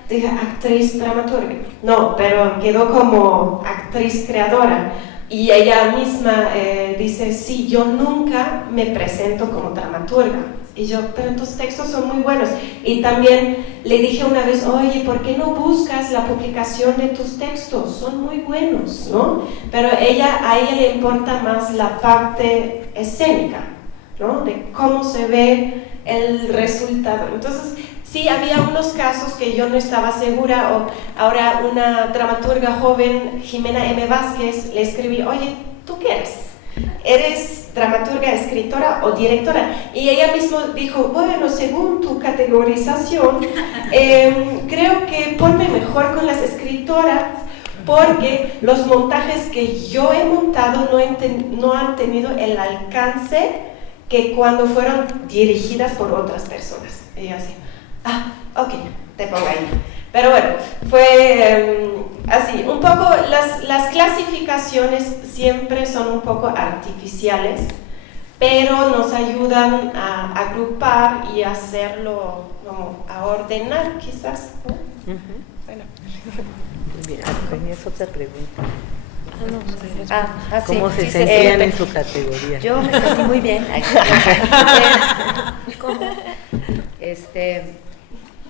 dije actriz dramaturga, no, pero quedó como actriz creadora, y ella misma dice, sí, yo nunca me presento como dramaturga, y yo, pero tus textos son muy buenos, y también le dije una vez, oye, ¿por qué no buscas la publicación de tus textos? Son muy buenos, ¿no? Pero a ella le importa más la parte escénica, ¿no? De cómo se ve el resultado. Entonces, sí, había unos casos que yo no estaba segura, o ahora una dramaturga joven, Jimena M. Vázquez, le escribí, oye, ¿tú qué eres? ¿Eres dramaturga, escritora o directora? Y ella misma dijo, bueno, según tu categorización, creo que ponme mejor con las escritoras, porque los montajes que yo he montado no han tenido el alcance que cuando fueron dirigidas por otras personas. Y yo así, ok, te pongo ahí. Pero bueno, fue así, un poco, las clasificaciones siempre son un poco artificiales, pero nos ayudan a agrupar y hacerlo, como a ordenar quizás, ¿no? Bueno. Mira, tenías otra pregunta. ¿Cómo se sentían en su categoría? Yo me sentí muy bien. ¿Cómo?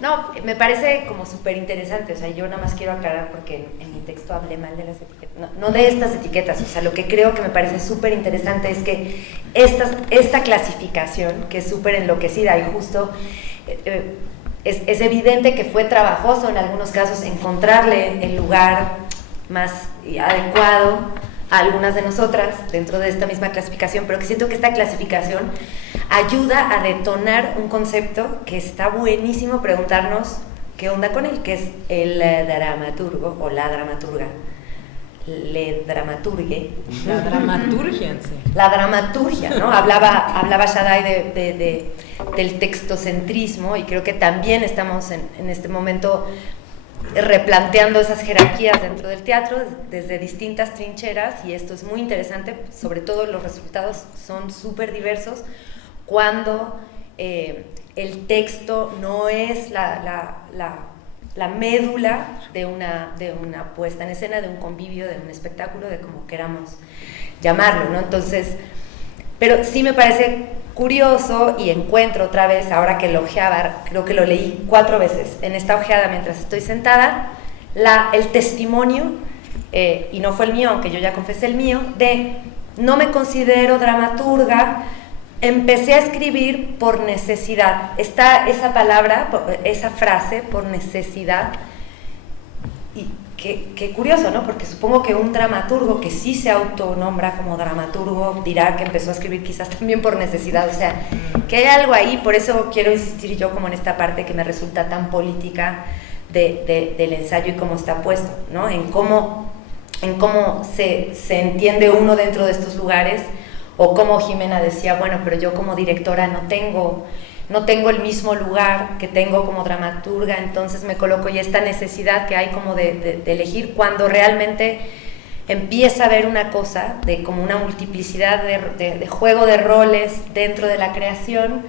No, me parece como súper interesante, o sea, yo nada más quiero aclarar porque en mi texto hablé mal de las etiquetas, no de estas etiquetas, o sea, lo que creo que me parece súper interesante es que esta clasificación, que es súper enloquecida y justo, es evidente que fue trabajoso en algunos casos encontrarle el lugar más adecuado a algunas de nosotras dentro de esta misma clasificación, pero que siento que esta clasificación ayuda a detonar un concepto que está buenísimo preguntarnos qué onda con él, que es el dramaturgo o la dramaturga. Le dramaturgue. La dramaturgia en sí. La dramaturgia, ¿no? Hablaba Shaddai del textocentrismo, y creo que también estamos en este momento replanteando esas jerarquías dentro del teatro desde distintas trincheras, y esto es muy interesante, sobre todo los resultados son súper diversos cuando el texto no es la médula de una puesta en escena, de un convivio, de un espectáculo, de como queramos llamarlo, ¿no? Entonces, pero sí me parece curioso, y encuentro otra vez, ahora que lo ojeaba, creo que lo leí 4 veces en esta ojeada mientras estoy sentada, el testimonio, y no fue el mío, aunque yo ya confesé el mío, de no me considero dramaturga, empecé a escribir por necesidad. Está esa palabra, esa frase, por necesidad, y qué curioso, ¿no? Porque supongo que un dramaturgo que sí se autonombra como dramaturgo dirá que empezó a escribir quizás también por necesidad, o sea, que hay algo ahí. Por eso quiero insistir yo como en esta parte que me resulta tan política del ensayo y cómo está puesto, ¿no? En cómo se entiende uno dentro de estos lugares, o como Jimena decía, bueno, pero yo como directora no tengo el mismo lugar que tengo como dramaturga, entonces me coloco, y esta necesidad que hay como de elegir, cuando realmente empieza a haber una cosa de como una multiplicidad de juego de roles dentro de la creación,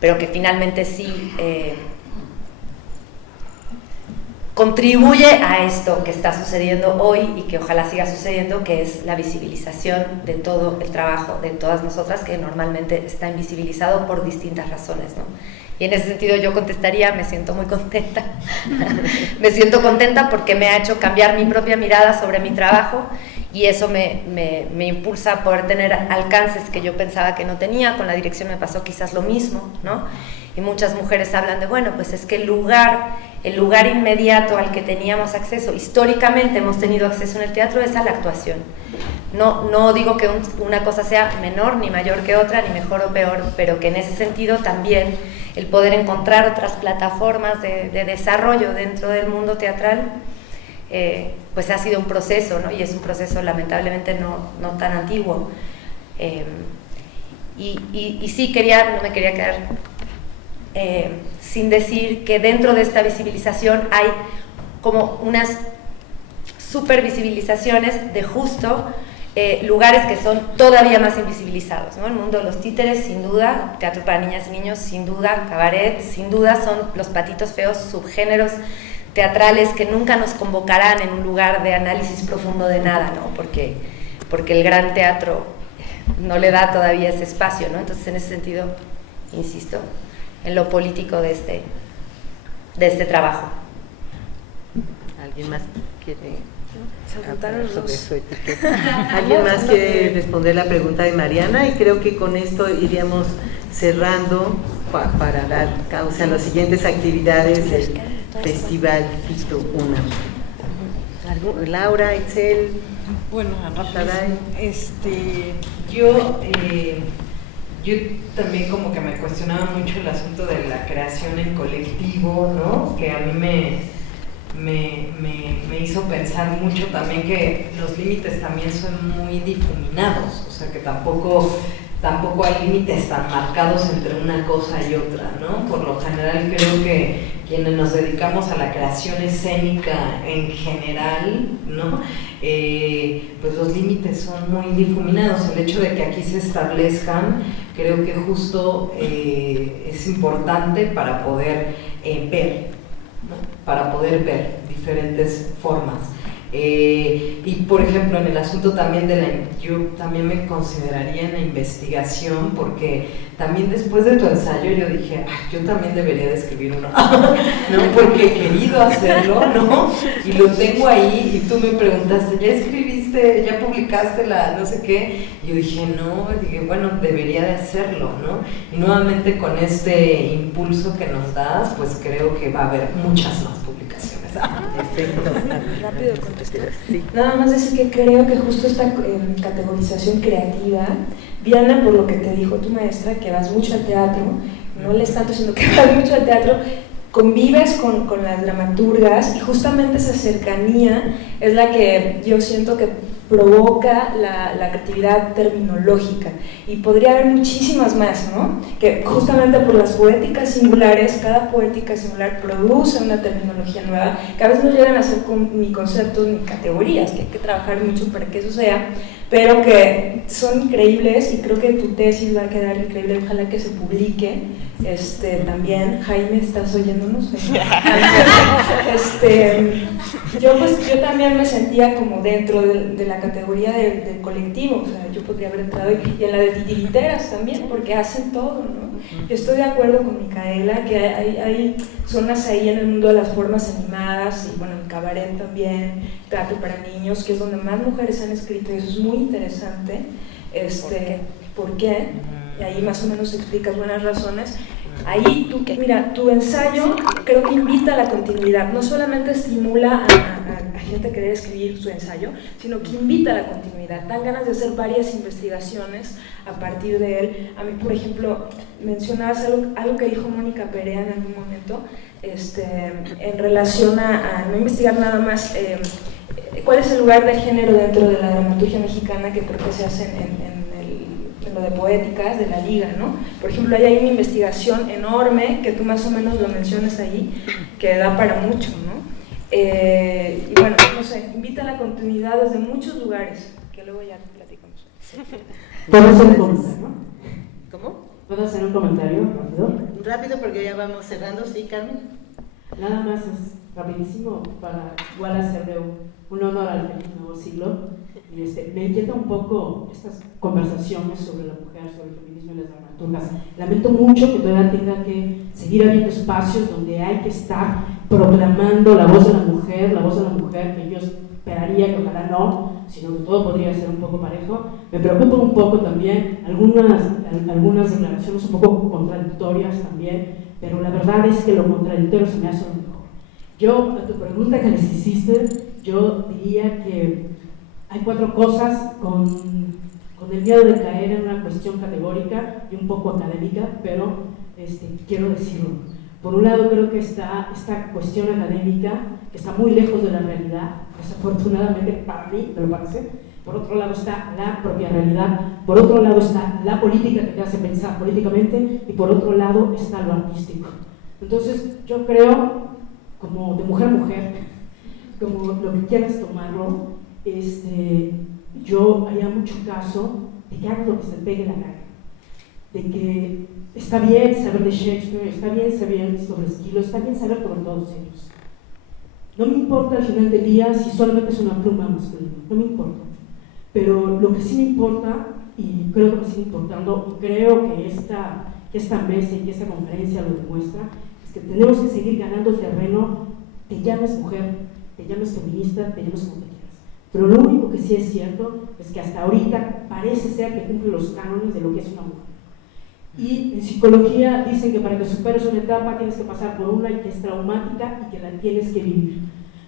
pero que finalmente sí contribuye a esto que está sucediendo hoy y que ojalá siga sucediendo, que es la visibilización de todo el trabajo de todas nosotras, que normalmente está invisibilizado por distintas razones, ¿no? Y en ese sentido yo contestaría, me siento muy contenta. Me siento contenta porque me ha hecho cambiar mi propia mirada sobre mi trabajo, y eso me impulsa a poder tener alcances que yo pensaba que no tenía. Con la dirección me pasó quizás lo mismo, ¿no? Y muchas mujeres hablan de, bueno, pues es que el lugar inmediato al que teníamos acceso, históricamente hemos tenido acceso en el teatro, es a la actuación. No digo que una cosa sea menor ni mayor que otra, ni mejor o peor, pero que en ese sentido también el poder encontrar otras plataformas de desarrollo dentro del mundo teatral, pues ha sido un proceso, ¿no? Y es un proceso lamentablemente no tan antiguo. Y sí no me quería quedar sin decir que dentro de esta visibilización hay como unas supervisibilizaciones de justo lugares que son todavía más invisibilizados, ¿no? El mundo de los títeres, sin duda, teatro para niñas y niños, sin duda, cabaret, sin duda son los patitos feos, subgéneros teatrales que nunca nos convocarán en un lugar de análisis profundo de nada, ¿no? Porque el gran teatro no le da todavía ese espacio, ¿no? Entonces, en ese sentido, insisto, en lo político de este trabajo. ¿Alguien más quiere hablar sobre su etiqueta? ¿Alguien más quiere responder la pregunta de Mariana? Y creo que con esto iríamos cerrando para dar causa a las siguientes actividades del Festival Fito UNAM. Laura, Itzel. Bueno, yo también como que me cuestionaba mucho el asunto de la creación en colectivo, ¿no? Que a mí me hizo pensar mucho también que los límites también son muy difuminados, o sea que tampoco hay límites tan marcados entre una cosa y otra, ¿no? Por lo general creo que quienes nos dedicamos a la creación escénica en general, ¿no? Pues los límites son muy difuminados. El hecho de que aquí se establezcan, creo que justo es importante para poder ver, ¿no? Para poder ver diferentes formas. Y por ejemplo en el asunto también yo también me consideraría en la investigación, porque también después de tu ensayo yo dije, yo también debería de escribir uno, ¿no? Porque he querido hacerlo, ¿no? Y lo tengo ahí, y tú me preguntaste, ¿ya escribiste, ya publicaste la no sé qué? Y yo dije, no, bueno, debería de hacerlo, ¿no? Y nuevamente con este impulso que nos das, pues creo que va a haber muchas más publicaciones. Perfecto. Rápido contestar. Sí. Nada más decir que creo que justo esta categorización creativa viene por lo que te dijo tu maestra, que vas mucho al teatro, no lees tanto, sino que vas mucho al teatro, convives con las dramaturgas, y justamente esa cercanía es la que yo siento que provoca la creatividad terminológica, y podría haber muchísimas más, ¿no? Que justamente por las poéticas singulares, cada poética singular produce una terminología nueva, que a veces no llegan a ser ni conceptos ni categorías, que hay que trabajar mucho para que eso sea, pero que son increíbles, y creo que tu tesis va a quedar increíble, ojalá que se publique. También, Jaime, ¿estás oyéndonos? Yo también me sentía como dentro de la categoría del colectivo, o sea, yo podría haber entrado, y en la de titiriteras también, porque hacen todo, ¿no? Yo estoy de acuerdo con Micaela, que hay zonas ahí en el mundo de las formas animadas, y bueno, en cabaret también, teatro para niños, que es donde más mujeres han escrito, y eso es muy interesante. ¿Por qué? Y ahí más o menos explicas buenas razones. Ahí, mira, tu ensayo creo que invita a la continuidad, no solamente estimula a gente a querer escribir su ensayo, sino que invita a la continuidad, dan ganas de hacer varias investigaciones a partir de él. A mí, por ejemplo, mencionabas algo que dijo Mónica Perea en algún momento, en relación a no investigar nada más cuál es el lugar del género dentro de la dramaturgia mexicana, que creo que se hace en lo de poéticas de la liga, ¿no? Por ejemplo, ahí hay una investigación enorme, que tú más o menos lo mencionas ahí, que da para mucho, ¿no? Y bueno, no sé, invita a la continuidad desde muchos lugares, que luego ya platicamos. ¿Puedo hacer un comentario? ¿Cómo? ¿Puedo hacer un comentario rápido? Rápido, porque ya vamos cerrando, ¿sí, Carmen? Nada más es rapidísimo para igual hacerle un honor al feliz nuevo siglo. Me inquieta un poco estas conversaciones sobre la mujer, sobre el feminismo y las dramaturgas. Lamento mucho que todavía tenga que seguir habiendo espacios donde hay que estar proclamando la voz de la mujer, que yo esperaría que ojalá no, sino que todo podría ser un poco parejo. Me preocupa un poco también algunas declaraciones un poco contradictorias también, pero la verdad es que lo contradictorio se me hace lo mejor. Yo, a tu pregunta que les hiciste, yo diría que hay 4 cosas con el miedo de caer en una cuestión categórica y un poco académica, pero quiero decirlo. Por un lado, creo que esta cuestión académica está muy lejos de la realidad, desafortunadamente para mí, me lo parece. Por otro lado está la propia realidad, por otro lado está la política que te hace pensar políticamente, y por otro lado está lo artístico. Entonces, yo creo, como de mujer a mujer, como lo que quieras tomarlo, yo haría mucho caso de que hagas lo que se te pegue la gana, de que está bien saber de Shakespeare, está bien saber sobre Esquilo, está bien saber sobre todos ellos. No me importa al final del día si solamente es una pluma masculina, no me importa. Pero lo que sí me importa, y creo que me sigue importando, y creo que esta mesa y que esta conferencia lo demuestra, es que tenemos que seguir ganando terreno, te llames mujer, te llames feminista, te llames como te quieras. Pero lo único que sí es cierto es que hasta ahorita parece ser que cumple los cánones de lo que es una mujer. Y en psicología dicen que para que superes una etapa tienes que pasar por una que es traumática y que la tienes que vivir.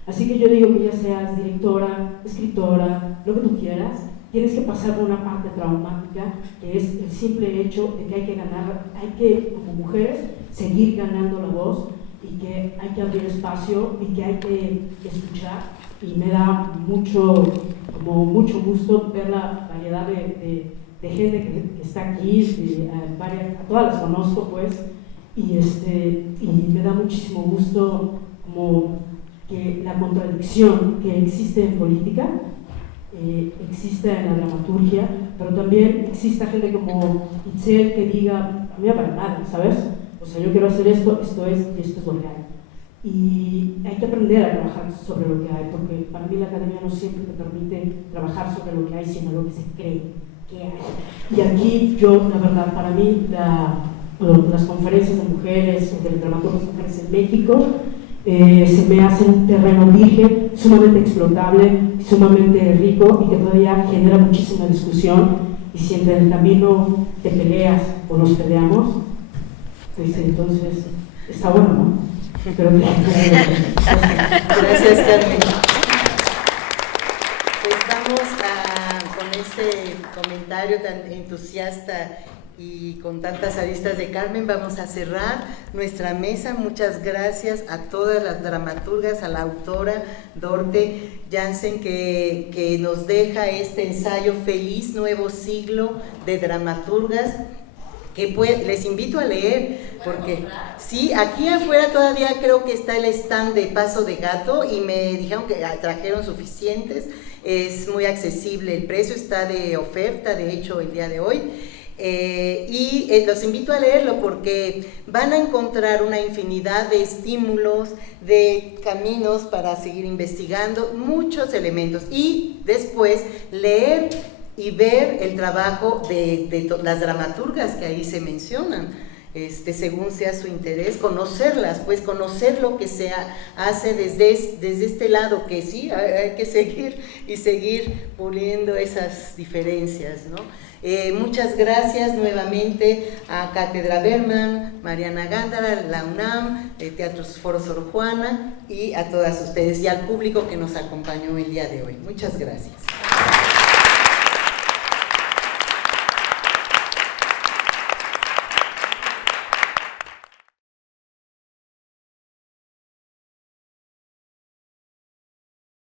Así que yo digo que ya seas directora, escritora, lo que tú quieras, tienes que pasar por una parte traumática, que es el simple hecho de que hay que ganar, hay que, como mujeres, seguir ganando la voz, y que hay que abrir espacio y que hay que escuchar. Y me da mucho gusto ver la variedad de gente que está aquí, a todas las conozco pues, y me da muchísimo gusto como que la contradicción que existe en política existe en la dramaturgia, pero también existe gente como Itzel que diga, a mí no para nada, ¿sabes? O sea, yo quiero hacer esto es lo que hay. Y hay que aprender a trabajar sobre lo que hay, porque para mí la academia no siempre te permite trabajar sobre lo que hay, sino lo que se cree que hay. Y aquí yo, la verdad, para mí las conferencias de mujeres, de dramaturgas mujeres en México, se me hace un terreno virgen, sumamente explotable, sumamente rico, y que todavía genera muchísima discusión. Y si en el camino te peleas o nos peleamos, pues entonces está bueno, ¿no? Pero gracias, Carmen. Pues vamos con este comentario tan entusiasta y con tantas aristas de Carmen, vamos a cerrar nuestra mesa. Muchas gracias a todas las dramaturgas, a la autora Dorte Jansen que nos deja este ensayo Feliz Nuevo Siglo de Dramaturgas, que les invito a leer, porque sí, aquí afuera todavía creo que está el stand de Paso de Gato y me dijeron que trajeron suficientes, es muy accesible, el precio está de oferta, de hecho, el día de hoy. Y los invito a leerlo porque van a encontrar una infinidad de estímulos, de caminos para seguir investigando, muchos elementos, y después leer y ver el trabajo de las dramaturgas que ahí se mencionan, según sea su interés, conocerlas, pues conocer lo que se hace desde este lado, que sí, hay que seguir puliendo esas diferencias, ¿no? Muchas gracias nuevamente a Cátedra Berman, Mariana Gándara, la UNAM, Teatro Foro Sor Juana, y a todas ustedes y al público que nos acompañó el día de hoy. Muchas gracias.